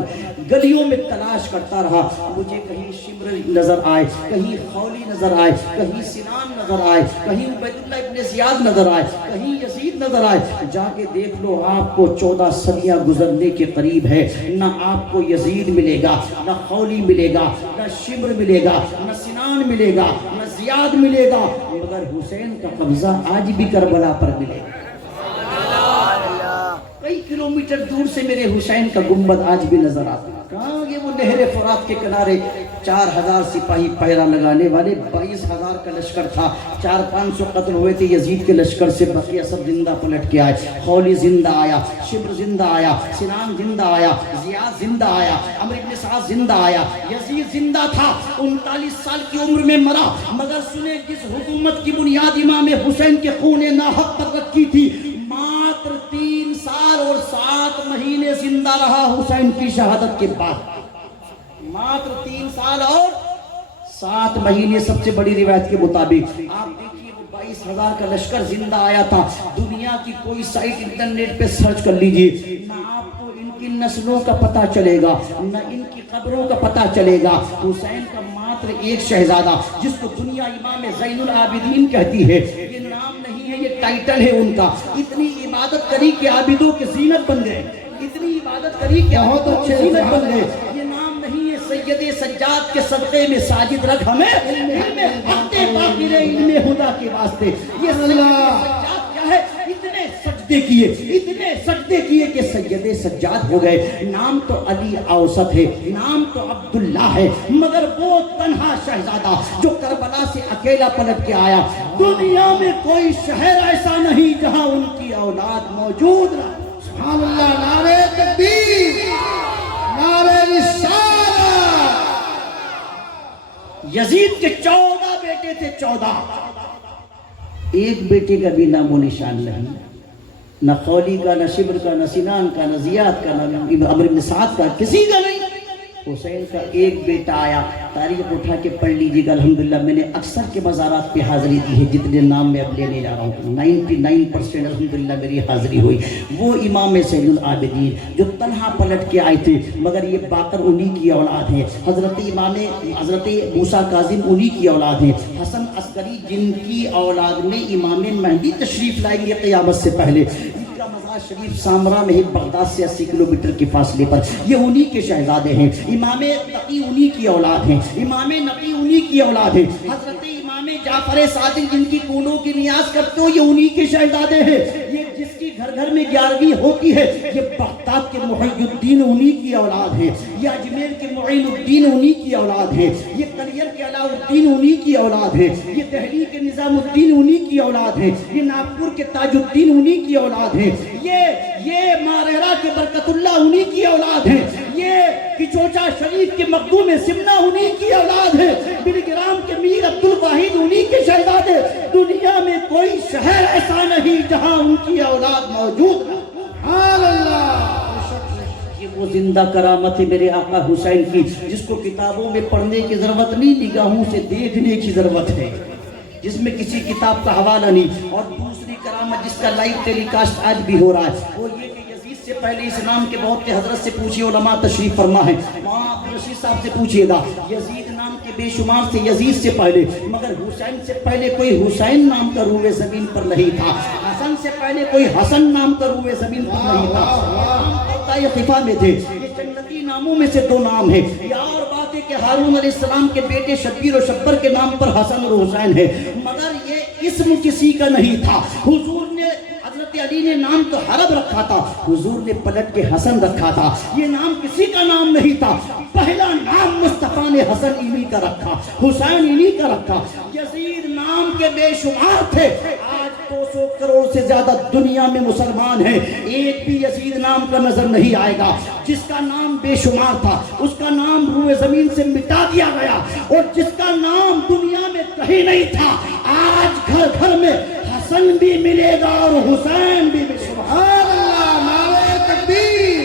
گلیوں میں تلاش کرتا رہا، مجھے کہیں شمر نظر آئے، کہیں خولی نظر آئے، کہیں سنان نظر آئے، کہیں عبید اللہ ابن زیاد نظر آئے، کہیں یزید نظر آئے۔ جا کے دیکھ لو، آپ کو 14 صدیاں گزرنے کے قریب ہے، نہ آپ کو یزید ملے گا، نہ خولی ملے گا، نہ شمر ملے گا، نہ سنان ملے گا، نہ زیاد ملے گا، مگر حسین کا قبضہ آج بھی کربلا پر ملے گا۔ کئی کلومیٹر دور سے میرے حسین کا گنبد آج بھی نظر آتا ہے۔ کہاں یہ وہ نہر فرات کے کنارے 4000 سپاہی پہرا لگانے والے، 22000 کا لشکر تھا، 400-500 قتل ہوئے تھے یزید کے لشکر سے، بقیہ سب زندہ پلٹ کے آئے۔ خولی زندہ آیا، شبر زندہ آیا، سنان زندہ آیا، زیاد زندہ آیا، عمرو بن سعد زندہ آیا، یزید زندہ تھا، 39 سال کی عمر میں مرا مگر سنے جس حکومت کی بنیاد امام حسین کے خون ناحق پر رکھی تھی، ماتر 3 سال اور 7 مہینے زندہ رہا حسین کی شہادت کے بعد۔ ماتر 3 سال اور 7 مہینے سب سے بڑی روایت کے مطابق۔ آپ دیکھیے وہ 22,000 کا لشکر زندہ آیا تھا۔ دنیا کی کوئی سائٹ انٹرنیٹ پہ سرچ کر لیجئے، نہ آپ کو ان کی نسلوں کا پتہ چلے گا، نہ ان کی قبروں کا پتہ چلے گا۔ حسین کا ماتر ایک شہزادہ جس کو دنیا امام زین العابدین کہتی ہے، یہ نام نہیں ہے، یہ ٹائٹل ہے ان کا۔ اتنی عبادت کری کہ عابدوں کے زینت بن گئے، اتنی عبادت کری کہ بہت اچھے زینت بن گئے۔ یہ نام نہیں ہے، سید سجاد کے صدقے میں ساجد رکھ ہمیں علم حق باقر علم خدا کے واسطے۔ یہ سجاد کیا ہے؟ اتنے سجدے کیے کہ سید سجاد ہو گئے۔ نام تو علی اوسط ہے، نام تو عبداللہ ہے، مگر وہ تنہا شہزادہ جو کربلا سے اکیلا پلٹ کے آیا۔ دنیا میں کوئی شہر ایسا نہیں جہاں ان کی اولاد موجود نہ۔ سبحان اللہ، نعرہ تکبیر، نعرہ رسالت۔ یزید کے 14 بیٹے تھے، 14، ایک بیٹے کا بھی نام و نشان نہیں، نہ خولی کا، نہ شبر کا، نہ سنان کا، نہ زیاد کا، نہ عمرو بن سعد کا، کسی کا نہیں۔ حسین کا ایک بیٹا آیا، تاریخ اٹھا کے پڑھ لیجیے گا۔ الحمدللہ میں نے اکثر کے مزارات پہ حاضری دی ہے، جتنے نام میں اب لینے جا رہا ہوں 99% الحمدللہ میری حاضری ہوئی۔ وہ امام زین العابدین جو تنہا پلٹ کے آئے تھے، مگر یہ باقر انہی کی اولاد ہے۔ حضرت موسیٰ کاظم انہی کی اولاد ہے۔ حسن عسکری جن کی اولاد میں امام مہدی تشریف لائیں گے قیامت سے پہلے، مزار شریف سامرا میں بغداد سے 80 کلومیٹر کے فاصلے پر، یہ انہی کے شہزادے ہیں۔ امام تقی انہی کی اولاد ہیں، امام نقی انہی کی اولاد ہیں۔ حضرت امام جعفر صادق جن کی کونوں کی نیاز کرتے ہو، یہ انہی کے شہزادے ہیں۔ یہ جس کی گھر گھر میں 11ویں ہوتی ہے، یہ بغداد کے محی الدین انہی کی اولاد ہیں، یہ اجمیر کے معین الدین انہی کی اولاد ہیں، یہ کلیر کے علاء الدین انہی کی اولاد ہیں، یہ دہلی کے نظام الدین انہی کی اولاد ہیں، یہ ناگپور کے تاج الدین انہی کی اولاد ہیں، یہ مارہرہ کے برکت اللہ انہی کی اولاد ہیں، یہ کچوچا شریف کے مخدوم سمنہ انہی کی اولاد ہے، بلگرام کے میر عبدالواحد انہی کے شہزادے۔ دنیا میں کوئی شہر ایسا نہیں جہاں ان کی اولاد موجود ہے۔ سبحان اللہ، یہ وہ زندہ کرامت ہے میرے آقا حسین کی، جس کو کتابوں میں پڑھنے کی ضرورت نہیں، نگاہوں سے دیکھنے کی ضرورت ہے۔ جس میں کسی کتاب کا حوالہ نہیں. اور دوسری کرامت جس کا لائیو ٹیلی کاسٹ آج بھی ہو رہا ہے وہ یہ کہ یزید سے پہلے اس نام کے بہت کے حضرت سے پوچھئے، علماء تشریف فرما ہے، وہاں عبدالرشید صاحب سے پوچھئے گا، یزید نام کے بے شمار سے یزید سے پہلے، مگر حسین سے پہلے کوئی حسین نام کا روئے زمین پر نہیں تھا، حسن سے پہلے کوئی حسن نام کا روئے زمین پر نہیں تھا. یہ خفا میں تھے. یہ جنتی ناموں میں سے دو نام ہیں. یہ اور بات ہے کہ ہارون علیہ السلام کے بیٹے شبیر و شبر کے نام پر حسن اور حسین ہے، مگر یہ اسم کسی کا نہیں تھا. حضور نے حضرت علی نے نام تو حرب رکھا تھا، حضور نے پلٹ کے حسن رکھا تھا. یہ نام کسی کا نام نہیں تھا. پہلا نام مصطفیٰ نے حسن انہی کا رکھا، حسین انہی کا رکھا. یزید نام کے بے شمار تھے. آج 200 کروڑ سے زیادہ دنیا میں مسلمان ہیں، ایک بھی یزید نام کا نظر نہیں آئے گا. جس کا نام بے شمار تھا اس کا نام روئے زمین سے مٹا دیا گیا، اور جس کا نام دنیا میں کہیں نہیں تھا آج گھر گھر میں حسن بھی ملے گا اور حسین بھی. سبحان اللہ، نعرہ تکبیر،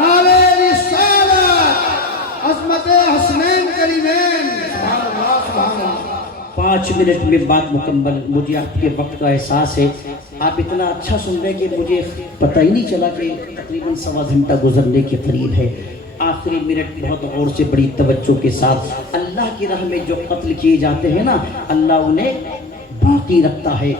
نعرہ رسالت، عظمت حسنین کریمین. سبحان اللہ، سبحان اللہ. 5 منٹ میں بات مکمل. مجھے آپ کے وقت کا احساس ہے، آپ اتنا اچھا سن رہے کہ مجھے پتہ ہی نہیں چلا کہ تقریباً 1.25 گھنٹہ گزرنے کے قریب ہے. آخری منٹ بہت غور سے بڑی توجہ کے ساتھ. اللہ کی راہ میں جو قتل کیے جاتے ہیں نا، اللہ انہیں باقی رکھتا ہے.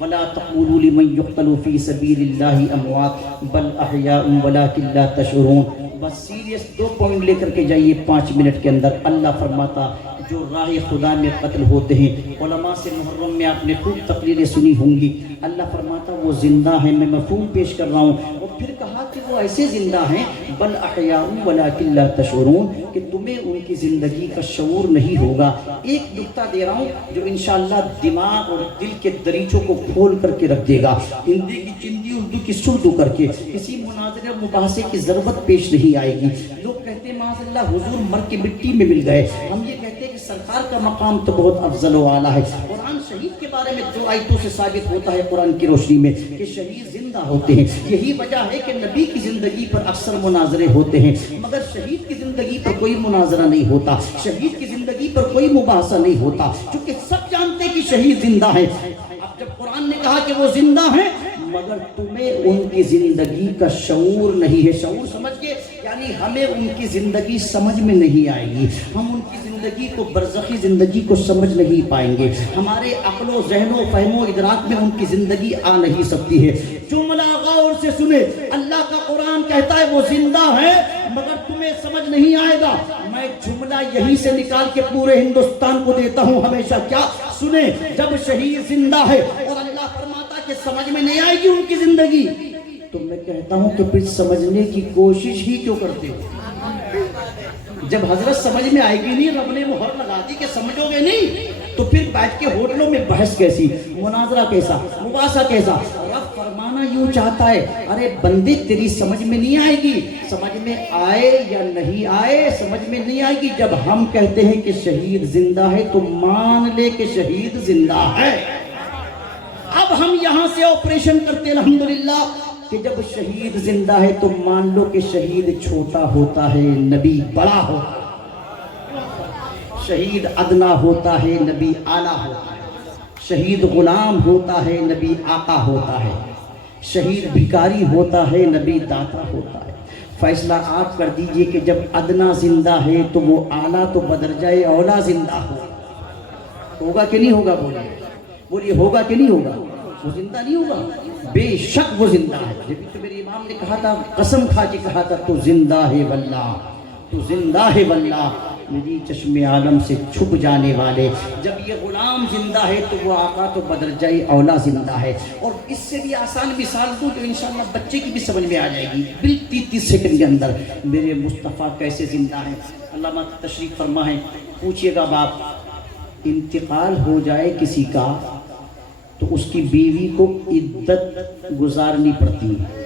وَلَا تَقُولُوا لِمَنْ يُقْتَلُ فِي سَبِيلِ اللَّهِ أَمْوَاتٌ بَلْ أَحْيَاءٌ وَلَكِنْ لَا تَشْعُرُونَ. بس سیریس 2 پوائنٹ لے کر کے جائیے 5 منٹ کے اندر. اللہ فرماتا جو راہ خدا میں قتل ہوتے ہیں، علماء سے محرم میں آپ نے خوب تقریریں سنی ہوں گی، اللہ فرماتا وہ زندہ ہیں. میں مفہوم پیش کر رہا ہوں. اور پھر کہا کہ وہ ایسے زندہ ہیں بل احیاء ولکن لا تشعرون، کہ تمہیں ان کی زندگی کا شعور نہیں ہوگا. ایک نکتہ دے رہا ہوں جو انشاءاللہ دماغ اور دل کے دریچوں کو کھول کر کے رکھ دے گا. ہندی کی چندی اردو کی سردو کر کے کسی مناظرے مباحثے کی ضرورت پیش نہیں آئے گی. لوگ کہتے ہیں معاذ اللہ حضور مر کے مٹی میں مل گئے. ہم یہ کہتے ہیں کہ سرکار کا مقام تو بہت افضل و اعلیٰ ہے. قرآن شہید کے بارے میں 2 آیتوں سے ثابت ہوتا ہے قرآن کی روشنی میں کہ شہید زندہ ہوتے ہیں. یہی وجہ ہے کہ نبی کی زندگی پر اکثر مناظرے ہوتے ہیں، مگر شہید کی زندگی پر کوئی مناظرہ نہیں ہوتا، شہید کی زندگی پر کوئی مباحثہ نہیں ہوتا، چونکہ سب جانتے ہیں کہ شہید زندہ ہے. اب جب قرآن نے کہا کہ وہ زندہ ہیں مگر تمہیں ان کی زندگی کا شعور نہیں ہے. شعور سمجھ کے یعنی ہمیں ان کی زندگی سمجھ میں نہیں آئے گی، ہم ان کی زندگی کو برزخی زندگی کو سمجھ نہیں پائیں گے، ہمارے عقل و ذہن و فہم و ادراک میں ان کی زندگی آ نہیں سکتی ہے. جملہ غور سے سنے، اللہ کا قرآن کہتا ہے وہ زندہ ہے مگر تمہیں سمجھ نہیں آئے گا. میں جملہ یہیں سے نکال کے پورے ہندوستان کو دیتا ہوں ہمیشہ. کیا سنیں، جب شہید زندہ ہے اور اللہ فرماتا کہ سمجھ میں نہیں آئے گی ان کی زندگی، تو میں کہتا ہوں کہ پھر سمجھنے کی کوشش ہی کیوں کرتے ہو؟ جب حضرت سمجھ میں آئے گی نہیں، رب نے مہر لگا دی کہ سمجھو گے نہیں، تو پھر بیٹھ کے ہوٹلوں میں بحث کیسی، مناظرہ کیسا، مباحثہ کیسا؟ رب فرمانا یوں چاہتا ہے ارے بندے تیری سمجھ میں نہیں آئے گی. سمجھ میں آئے یا نہیں آئے، سمجھ میں نہیں آئے گی. جب ہم کہتے ہیں کہ شہید زندہ ہے تو مان لے کہ شہید زندہ ہے. اب ہم یہاں سے آپریشن کرتے الحمدللہ کہ جب شہید زندہ ہے تو مان لو کہ شہید چھوٹا ہوتا ہے، نبی بڑا ہوتا ہے. شہید ادنا ہوتا ہے، نبی اعلیٰ ہوتا ہے. شہید غلام ہوتا ہے، نبی آقا ہوتا ہے. شہید بھکاری ہوتا ہے، نبی داتا ہوتا ہے. فیصلہ آپ کر دیجئے کہ جب ادنا زندہ ہے تو وہ اعلیٰ تو بدرجہ اولا زندہ ہوگا کہ نہیں ہوگا؟ بولیے ہوگا کہ نہیں ہوگا؟ وہ زندہ نہیں ہوگا؟ بے شک وہ زندہ ہے. جب تو میرے امام نے کہا تھا، قسم کھا کے کہا تھا، تو زندہ ہے واللہ، تو زندہ ہے واللہ میری چشم عالم سے چھپ جانے والے. جب یہ غلام زندہ ہے تو وہ آقا تو بدرجہ اولا زندہ ہے. اور اس سے بھی آسان مثال دوں جو انشاءاللہ بچے کی بھی سمجھ میں آ جائے گی بال 30 سیکنڈ کے اندر. میرے مصطفیٰ کیسے زندہ ہیں؟ علامہ تشریف فرما ہے. پوچھئے گا باپ، انتقال ہو جائے کسی کا تو اس کی بیوی کو عدت گزارنی پڑتی ہے.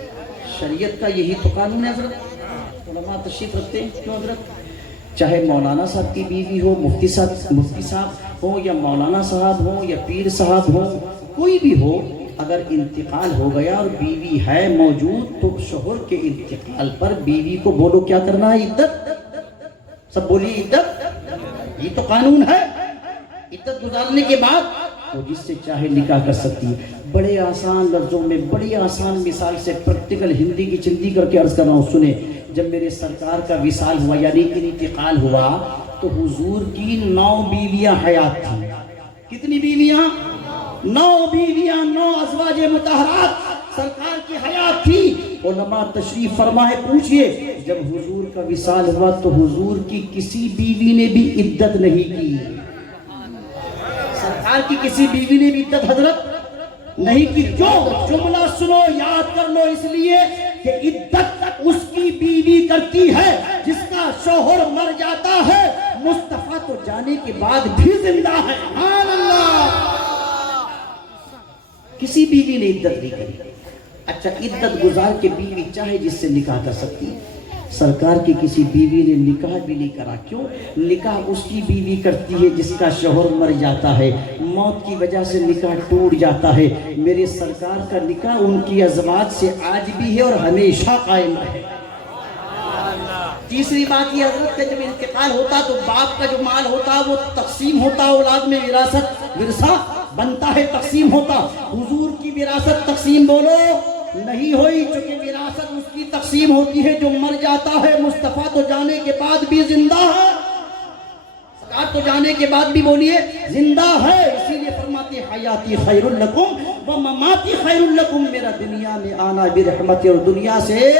شریعت کا یہی تو قانون ہے حضرت. علماء تشریف رکھتے ہیں. کیوں حضرت؟ چاہے مولانا صاحب کی بیوی ہو، مفتی صاحب ہو، یا مولانا صاحب ہو، یا پیر صاحب ہو، کوئی بھی ہو، اگر انتقال ہو گیا اور بیوی ہے موجود تو شوہر کے انتقال پر بیوی کو بولو کیا کرنا ہے؟ عدت. سب بولیے عدت. یہ تو قانون ہے. عدت گزارنے کے بعد وہ جس سے چاہے نکاح کر سکتی ہے. بڑے آسان لفظوں میں بڑی آسان مثال سے پریکٹیکل ہندی کی چندی کر کے عرض کر رہا ہوں. سنیں، جب میرے سرکار کا وصال ہوا یعنی انتقال ہوا تو حضور کی 9 بیویاں حیات تھیں. کتنی بیویاں؟ 9 بیویاں، 9 ازواج مطہرات سرکار کی حیات تھی. علماء تشریف فرما ہے، پوچھئے جب حضور کا وصال ہوا تو حضور کی کسی بیوی نے بھی عدت نہیں کی. سرکار کی کسی بیوی نے بھی عدت حضرت نہیں کی. کیوں؟ جملہ سنو، یاد کر لو، اس لیے کہ عدت اس کی بیوی کرتی ہے جس کا شوہر مر جاتا ہے. مصطفیٰ تو جانے کے بعد بھی زندہ ہے. سبحان اللہ. کسی بیوی نے عدت نہیں کری. اچھا، عدت گزار کے بیوی چاہے جس سے نکاح کر سکتی ہے. سرکار کی کسی بیوی نے نکاح بھی نہیں کرا. کیوں؟ نکاح اس کی بیوی کرتی ہے جس کا شوہر مر جاتا ہے، موت کی وجہ سے نکاح ٹوٹ جاتا ہے. میرے سرکار کا نکاح ان کی ازواج سے آج بھی ہے اور ہمیشہ قائم ہے. تیسری بات یہ حضرت کہ جب انتقال ہوتا تو باپ کا جو مال ہوتا وہ تقسیم ہوتا، اولاد میں وراثت ورثہ بنتا ہے، تقسیم ہوتا. حضور کی وراثت تقسیم بولو نہیں ہوئی، چونکہ وراثت اس کی تقسیم ہوتی ہے جو مر جاتا ہے. مصطفیٰ تو جانے کے بعد بھی زندہ ہے. سرکار تو جانے کے بعد بھی بولیے زندہ ہے. اسی لیے فرماتے حیاتی خیر لکم و مماتی خیر لکم. میرا دنیا میں آنا بھی رحمت ہے اور دنیا سے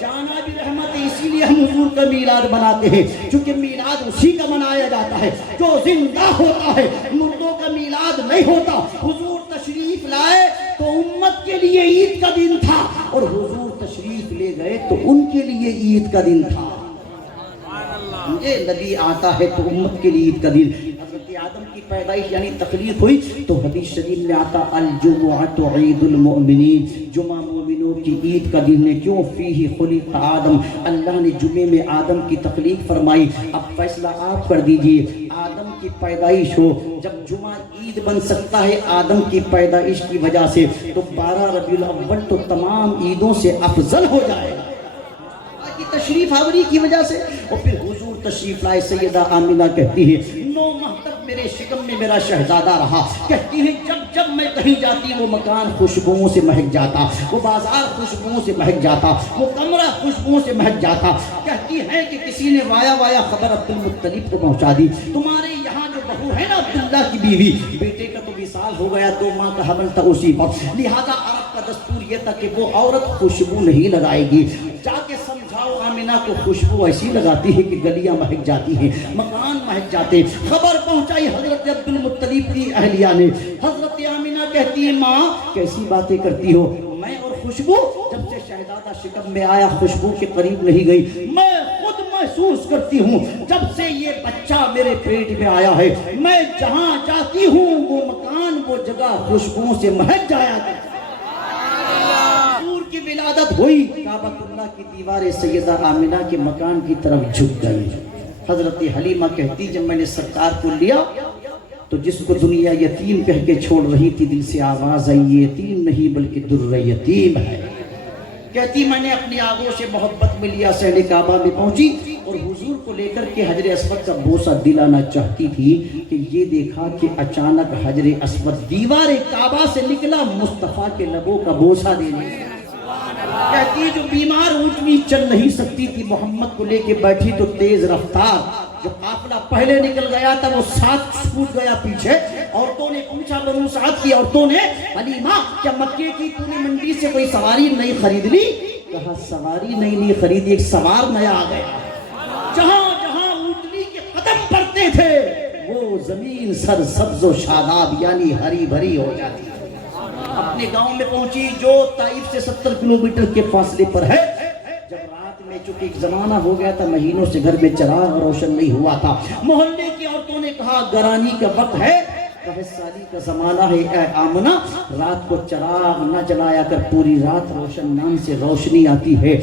جانا بھی رحمت ہے. اسی لیے ہم حضور کا میلاد مناتے ہیں، چونکہ میلاد اسی کا منایا جاتا ہے جو زندہ ہوتا ہے. مردوں کا میلاد نہیں ہوتا. حضور تشریف لائے تو امت کے لیے عید کا دن تھا اور حضور تشریف لے گئے تو ان کے لیے عید کا دن تھا. نبی آتا ہے تو امت کے لیے عید کا دن. حضرت آدم کی پیدائش یعنی تخلیق ہوئی تو حدیث شریف میں آتا الجمعۃ عید المؤمنین، جمعہ مومنوں کی عید کا دن ہے. کیوں؟ فیہ خلق آدم، اللہ نے جمعے میں آدم کی تخلیق فرمائی. اب فیصلہ آپ کر دیجئے، آدم کی پیدائش ہو جب جمعہ عید بن سکتا ہے آدم کی پیدائش کی وجہ سے تو 12 ربیع الاول تو تمام عیدوں سے افضل ہو جائے گا کی تشریف آوری کی وجہ سے. اور پھر حضور تشریف لائے. سیدہ آمینہ کہتی ہے 9 ماہ تک میرے شکم میں میرا شہزادہ رہا. کہتی ہے جب میں کہیں جاتی وہ مکان خوشبوؤں سے مہک جاتا، وہ بازار خوشبوؤں سے مہک جاتا، وہ کمرہ خوشبوؤں سے مہک جاتا. کہتی ہے کہ کسی نے وایا خبر عبد المطلب کو پہنچا دی، تمہارے یہاں جو بہو ہے نا عبداللہ کی بیوی، بیٹے کا تو وصال ہو گیا، 2 ماہ کا حمل تھا اسی پر، لہذا عرب کا دستور یہ تھا کہ وہ عورت خوشبو نہیں لگائے گی. جا کے سمجھاؤ آمینہ کو خوشبو ایسی لگاتی ہے کہ گلیاں مہک جاتی ہیں، مکان مہک جاتے. خبر پہنچائی حضرت عبد المطلب کی اہلیہ نے. حضرت آمینہ کہتی ہے ماں کیسی باتیں کرتی ہو، میں اور خوشبو جب سے شہزادہ شکم میں آیا خوشبو کے قریب نہیں گئی. میں خود محسوس کرتی ہوں جب سے یہ بچہ میرے پیٹ میں آیا ہے میں جہاں جاتی ہوں وہ مکان وہ جگہ خوشبوؤں سے مہک جایا کرتا. حضور کی ولادت ہوئی، کعبۃ اللہ کی دیواریں سیدہ آمینہ کے مکان کی طرف جھک گئی. حضرت حلیمہ کہتی جب میں نے سرکار کو لیا تو جس کو دنیا یتیم کہہ کے چھوڑ رہی تھی دل سے آواز آئی یہ یتیم نہیں بلکہ در یتیم ہے. کہتی میں نے اپنی آغوش سے محبت میں لیا، صحن کعبہ میں پہنچی اور حضور کو لے کر کے حجر اسود کا بوسہ دلانا چاہتی تھی کہ یہ دیکھا کہ اچانک حجر اسود دیوار کعبہ سے نکلا مصطفیٰ کے لبوں کا بوسہ دینے. کہتی جو بیمار اونچ نیچ چل نہیں سکتی تھی محمد کو لے کے بیٹھی تو تیز رفتار جو قافلہ پہلے نکل گیا تھا وہ ساتھ چھوٹ گیا پیچھے. عورتوں نے پوچھا، بنو سعد کی عورتوں نے، حلیمہ کیا مکے کی پوری منڈی سے کوئی سواری نہیں خرید لی؟ کہا سواری نہیں خریدی، ایک سوار نیا آ گیا. جہاں جہاں اونٹنی کے قدم پڑتے تھے وہ زمین سر سبز و شاداب یعنی ہری بھری ہو جاتی. اپنے گاؤں میں پہنچی جو طائف سے 70 کلومیٹر کے فاصلے پر ہے. جب رات میں چونکہ ایک زمانہ ہو گیا تھا مہینوں سے گھر میں چراغ روشن نہیں ہوا تھا، محلے کی عورتوں نے کہا گرانی کا وقت ہے، 10 سالی کا زمانہ ہے، اے آمنہ رات کو چراغ نہ جلایا کر، پوری رات روشن نام سے روشنی آتی ہے.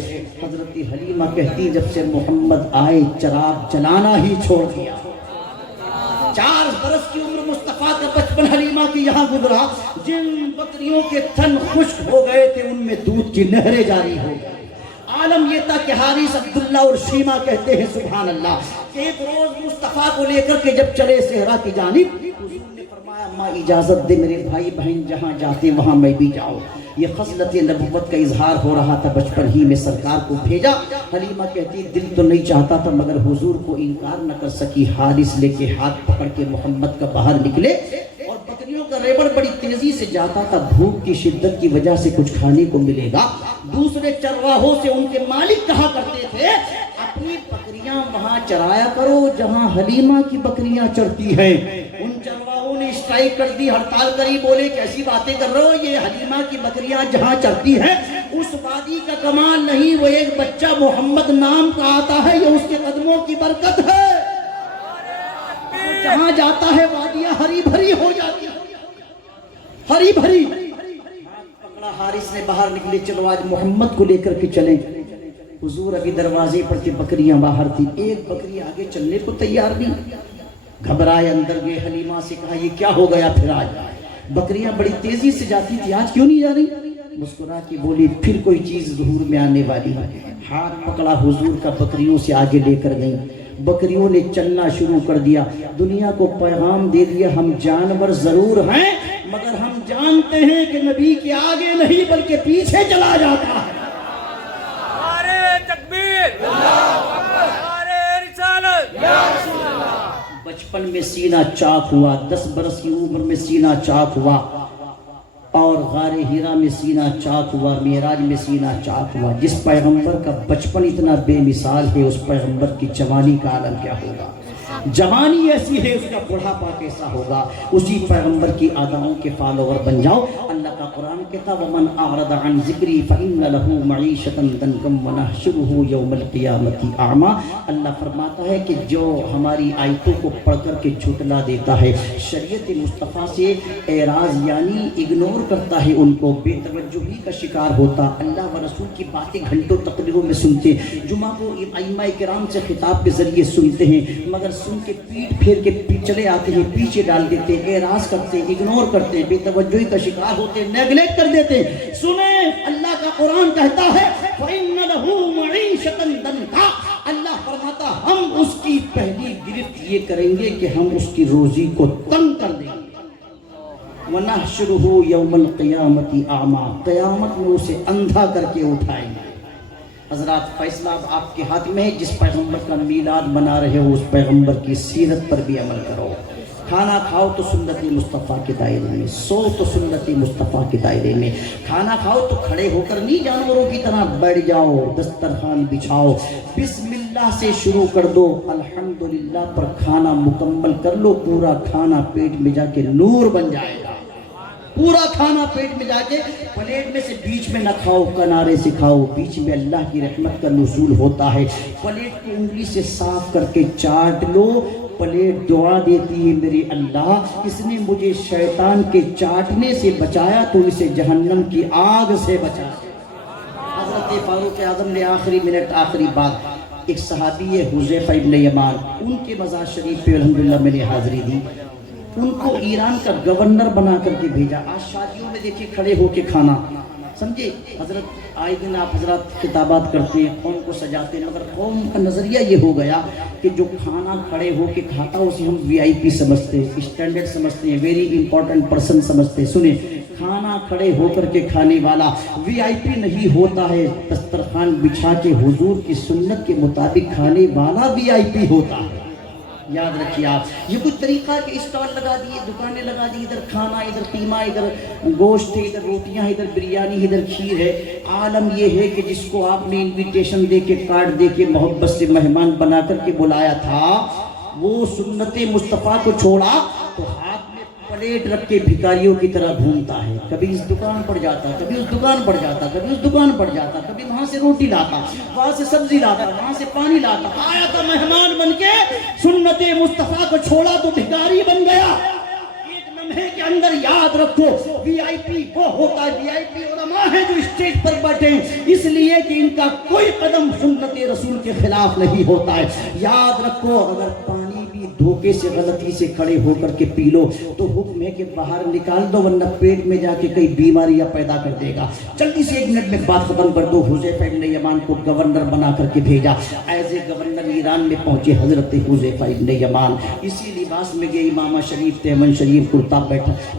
حضرت حلیمہ کہتی جب سے محمد آئے چراغ جلانا ہی چھوڑ دیا. 4 برس کی عمر مصطفیٰ کا بچپن حلیمہ کی یہاں گزرا. جن بکریوں کے تھن خشک ہو گئے تھے ان میں دودھ کی نہریں جاری ہو گئی. عالم یہ تھا کہ حارث عبداللہ اور شیمہ کہتے ہیں سبحان اللہ کہ ایک روز مصطفیٰ کو لے کر کے جب چلے صحرا کی جانب فرمایا ماں اجازت دے میرے بھائی بہن جہاں جاتے وہاں میں بھی جاؤں. یہ خصلت نبوت کا اظہار ہو رہا تھا, بچپن ہی میں سرکار کو بھیجا. حلیمہ کہتی دل تو نہیں چاہتا تھا مگر حضور کو انکار نہ کر سکی. حارث لے کے ہاتھ پکڑ کے محمد کا باہر نکلے اور بکریوں کا ریوڑ بڑی تیزی سے جاتا تھا. دھوپ کی شدت کی وجہ سے کچھ کھانے کو ملے گا. دوسرے چرواہوں سے ان کے مالک کہا کرتے تھے اپنی بکریاں وہاں چرایا کرو جہاں حلیمہ کی بکریاں چرتی ہیں. ان چرواہوں نے اسٹرائک کر دی, ہڑتال کری, بولے کیسی باتیں کر رہے ہو, یہ حلیمہ کی بکریاں جہاں چرتی ہیں اس وادی کا کمال نہیں, وہ ایک بچہ محمد نام کا آتا ہے, یہ اس کے قدموں کی برکت ہے. جہاں جاتا ہے وادیاں ہری بھری ہو جاتی ہیں, ہری بھری. پکڑا حارث نے, باہر نکلے, چلو آج محمد کو لے کر کے چلیں. حضور ابھی دروازے پر تھے, بکریاں باہر تھی, ایک بکری آگے چلنے کو تیار نہیں. گھبرائے اندر گئے, حلیمہ سے کہا یہ کیا ہو گیا پھر آج؟ بکریاں بڑی تیزی سے جاتی تھی, آج کیوں نہیں جا رہی؟ مسکرا کے بولی پھر کوئی چیز ظہور میں آنے والی ہے. ہاتھ پکڑا حضور کا, بکریوں سے آگے لے کر گئی. بکریوں نے چلنا شروع کر دیا, دنیا کو پیغام دے دیا ہم جانور ضرور ہیں مگر ہم جانتے ہیں کہ نبی کے آگے نہیں بلکہ پیچھے چلا جاتا ہے. بچپن میں سینہ چاک ہوا, 10 برس کی عمر میں سینہ چاک ہوا, اور غار ہیرا میں سینہ چاک ہوا, معراج میں سینہ چاک ہوا. جس پیغمبر کا بچپن اتنا بے مثال ہے اس پیغمبر کی جوانی کا عالم کیا ہوگا. جوانی ایسی ہے اس کا بڑھاپا کیسا ہوگا. اسی پیغمبر کی اداؤں کے فالوور بن جاؤ. اللہ کا قرآن کہتا ومن اعرض عن ذکری فإن له معیشة ضنکا ونحشره یوم القیامة اعمی. اللہ فرماتا ہے کہ جو ہماری آیتوں کو پڑھ کر کے جھٹلا دیتا ہے, شریعت مصطفیٰ سے اعراض یعنی اگنور کرتا ہے, ان کو بے توجہی کا شکار ہوتا. اللہ و رسول کی باتیں گھنٹوں تقریروں میں سنتے, جمعہ کو ائمہ کرام سے خطاب کے ذریعے سنتے ہیں مگر سن کے پیٹ پھیر کے چلے آتے ہیں, پیچھے ڈال دیتے, اعراض کرتے, اگنور کرتے, بے توجہی کا شکار ہوتے, نیگلیکٹ کر دیتے. سنیں اللہ کا قرآن کہتا ہے فَإِنَّ لَهُ مَعِيشَةً ضَنْكًا. اللہ فرماتا ہم اس کی پہلی گرفت یہ کریں گے کہ ہم اس کی روزی کو تنگ کر دیں گے. وَنَحْشُرُهُ يَوْمَ الْقِيَامَةِ أَعْمَى. قیامت میں اسے اندھا کر کے اٹھائیں گے. حضرات فیصلہ اب آپ کے ہاتھ میں ہے, جس پیغمبر کا میلاد منا رہے ہو اس پیغمبر کی سیرت پر بھی عمل کرو. کھانا کھاؤ تو سنت مصطفیٰ کے دائرے میں, سو تو سنت مصطفیٰ کے دائرے میں. کھانا کھاؤ تو کھڑے ہو کر نہیں جانوروں کی طرح بیٹھ جاؤ, دسترخوان بچھاؤ, بسم اللہ سے شروع کر دو, الحمدللہ پر کھانا مکمل کر لو. پورا کھانا پیٹ میں جا کے نور بن جائے گا. پورا کھانا پیٹ میں جا کے پلیٹ میں سے بیچ میں نہ کھاؤ, کنارے سے کھاؤ, بیچ میں اللہ کی رحمت کا نزول ہوتا ہے. پلیٹ کو انگلی سے صاف کر کے چاٹ لو. پلیٹ دعا دیتی ہے میرے اللہ اس نے مجھے شیطان کے چاٹنے سے بچایا تو اسے جہنم کی آگ سے بچا. حضرت فاروق اعظم نے آخری منٹ آخری بات, ایک صحابی ہے حذیفہ ابن یمان, ان کے مزار شریف پہ الحمدللہ میں نے حاضری دی. ان کو ایران کا گورنر بنا کر کے بھیجا. آج شادیوں میں دیکھیں کھڑے ہو کے کھانا, سمجھے حضرت آئے دن آپ حضرات خطابات کرتے ہیں, قوم کو سجاتے ہیں, مگر قوم کا نظریہ یہ ہو گیا کہ جو کھانا کھڑے ہو کے کھاتا اسے ہم VIP سمجھتے ہیں, اسٹینڈرڈ سمجھتے ہیں, ویری امپورٹنٹ پرسن سمجھتے ہیں. سنیں, کھانا کھڑے ہو کر کے کھانے والا VIP نہیں ہوتا ہے, دسترخوان بچھا کے حضور کی سنت کے مطابق کھانے والا VIP ہوتا ہے. یاد رکھیے آپ, یہ کوئی طریقہ کہ اسٹال لگا دیے, دکانیں لگا دی, ادھر کھانا, ادھر قیمہ, ادھر گوشت ہے, ادھر روٹیاں, ادھر بریانی, ادھر کھیر ہے. عالم یہ ہے کہ جس کو آپ نے انویٹیشن دے کے, کارڈ دے کے, محبت سے مہمان بنا کر کے بلایا تھا, وہ سنت مصطفیٰ کو چھوڑا تو ہاتھ میں پلیٹ رکھ کے بھکاریوں کی طرح گھومتا ہے. کبھی اس دکان پر جاتا, کبھی اس دکان پر جاتا, کبھی اس دکان پر جاتا, کبھی وہاں سے روٹی لاتا, وہاں سے سبزی لاتا, وہاں سے پانی لاتا. آیا تھا مہمان بن کے, سنت مصطفیٰ کو چھوڑا تو بھکاری بن گیا. ایک لمحے کے اندر یاد رکھو VIP وہ ہوتا ہے, VIP علماء ہیں جو اسٹیج پر بیٹھے ہیں اس لیے کہ ان کا کوئی قدم سنت رسول کے خلاف نہیں ہوتا ہے. یاد رکھو اگر پانی بھی کبھی دھوکے سے غلطی سے کھڑے ہو کر کے پی لو تو حکم ہے کہ باہر نکال دو ورنہ پیٹ میں جا کے کئی بیماریاں پیدا کر دے گا. جلدی سے 1 منٹ میں بات ختم کر دو. حذیفہ ابن یمان کو گورنر بنا کر کے بھیجا. ایز اے گورنر ایران میں پہنچے حضرت حذیفہ ابن یمان. اسی لباس میں گئے امامہ شریف تیمن شریف کرتا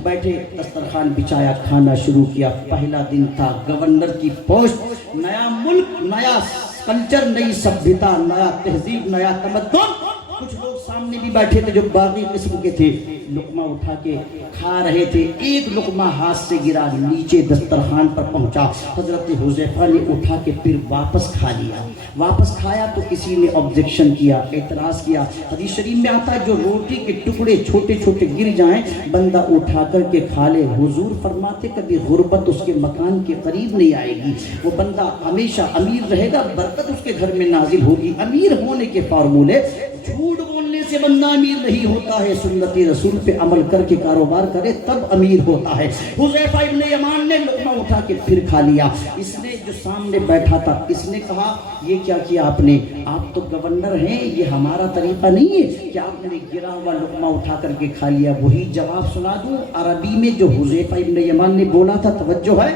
بیٹھے دسترخوان بچایا, کھانا شروع کیا. پہلا دن تھا, گورنر کی پوسٹ, نیا ملک, نیا کلچر, نئی سبھیتا, نیا تہذیب, نیا تمدن. کچھ لوگ سامنے بھی بیٹھے تھے جو باقی قسم کے تھے, لقمہ اٹھا کے کھا رہے تھے. ایک لقمہ ہاتھ سے گرا, نیچے دسترخوان پر پہنچا. حضرت حذیفہ نے اٹھا کے پھر واپس کھا لیا. واپس کھایا تو کسی نے آبجیکشن کیا, اعتراض کیا. حدیث شریف میں آتا ہے جو روٹی کے ٹکڑے چھوٹے چھوٹے گر جائیں بندہ اٹھا کر کے کھا لے. حضور فرماتے کبھی غربت اس کے مکان کے قریب نہیں آئے گی, وہ بندہ ہمیشہ امیر رہے گا, برکت اس کے گھر میں نازل ہوگی. امیر ہونے کے فارمولے, جھوٹ بولنے سے بندہ امیر نہیں ہوتا ہے, سنت رسول پہ عمل کر کے کاروبار کرے تب امیر ہوتا ہے. حذیفہ ابن یمان نے لقمہ اٹھا کے پھر کھا لیا. اس نے جو سامنے بیٹھا تھا, اس نے کہا یہ کیا کیا آپ نے, آپ تو گورنر ہیں, یہ ہمارا طریقہ نہیں ہے کہ آپ نے گرا ہوا لقمہ اٹھا کر کے کھا لیا. وہی جواب سنا دوں عربی میں جو حذیفہ ابن یمان نے بولا تھا, توجہ ہے,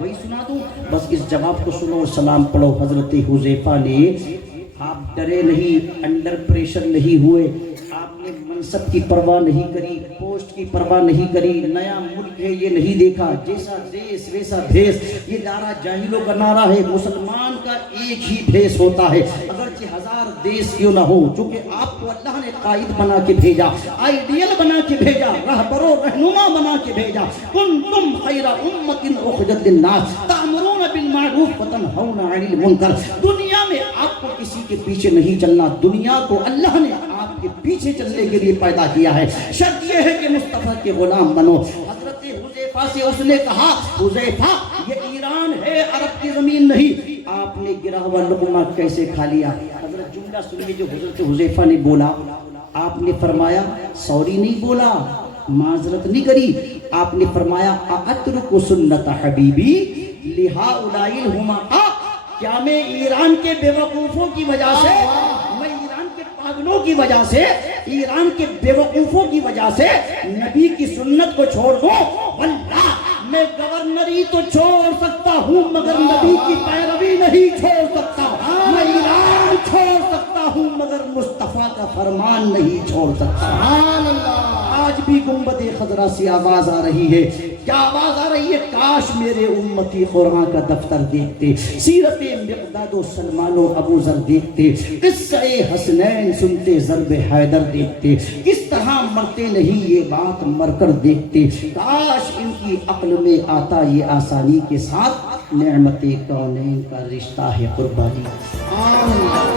وہی سنا دوں, بس اس جواب کو سنو اور سلام پڑھو. حضرت حذیفہ نے, آپ ڈرے نہیں, انڈر پریشر نہیں ہوئے, آپ نے منصب کی پرواہ نہیں کری, پوسٹ کی پرواہ نہیں کری, نیا ملک ہے یہ نہیں دیکھا, جیسا دیس ویسا بھیس. یہ نعرہ جاہلوں کا نعرہ ہے, مسلمان کا ایک ہی بھیس ہوتا ہے, اگرچہ 1000 دیس کیوں نہ ہو, چونکہ آپ کو اللہ نے قائد بنا کے بھیجا, آئیڈیل بنا کے بھیجا, رہبر و رہنما بنا کے بھیجا. کنتم خیر امۃ اخرجت للناس تأمرون بالمعروف وتنہون عن المنکر. دنیا میں آپ کو کسی کے پیچھے نہیں چلنا, دنیا کو اللہ نے آپ کے پیچھے چلنے کے لیے پیدا کیا ہے. شرط یہ ہے کہ مصطفیٰ کے غلام بنو. حضرت حذیفہ سے اس نے کہا, حذیفہ یہ ایران ہے, عرب کی زمین نہیں, آپ نے گرا ہوا لقمہ کیسے کھا لیا. حضرت جملہ سنیے جو حضرت حذیفہ نے بولا. آپ نے فرمایا, سوری نہیں بولا, معذرت نہیں کری, آپ نے فرمایا اترک سنت حبیبی لہؤلاء الحمقاء. کیا میں ایران کے بے وقوفوں کی وجہ سے, میں ایران کے پاگلوں کی وجہ سے, ایران کے بے وقوفوں کی وجہ سے نبی کی سنت کو چھوڑ دوں؟ واللہ میں گورنری تو چھوڑ سکتا ہوں مگر نبی کی پیروی نہیں چھوڑ سکتا. میں ایران چھوڑ سکتا ہوں مگر مصطفیٰ کا فرمان نہیں چھوڑ سکتا. آج بھی گنبد خضرا سے آواز آ رہی ہے. کیا آواز آ رہی ہے؟ کاش میرے امتی قرآن کا دفتر دیکھتے, سیرت مقداد و سلمان و ابو ذر دیکھتے, قصہ حسنین سنتے, ضرب حیدر دیکھتے, کس طرح مرتے نہیں یہ بات مر کر دیکھتے. کاش ان کی عقل میں آتا یہ آسانی کے ساتھ, نعمت کونین کا رشتہ ہے قربانی.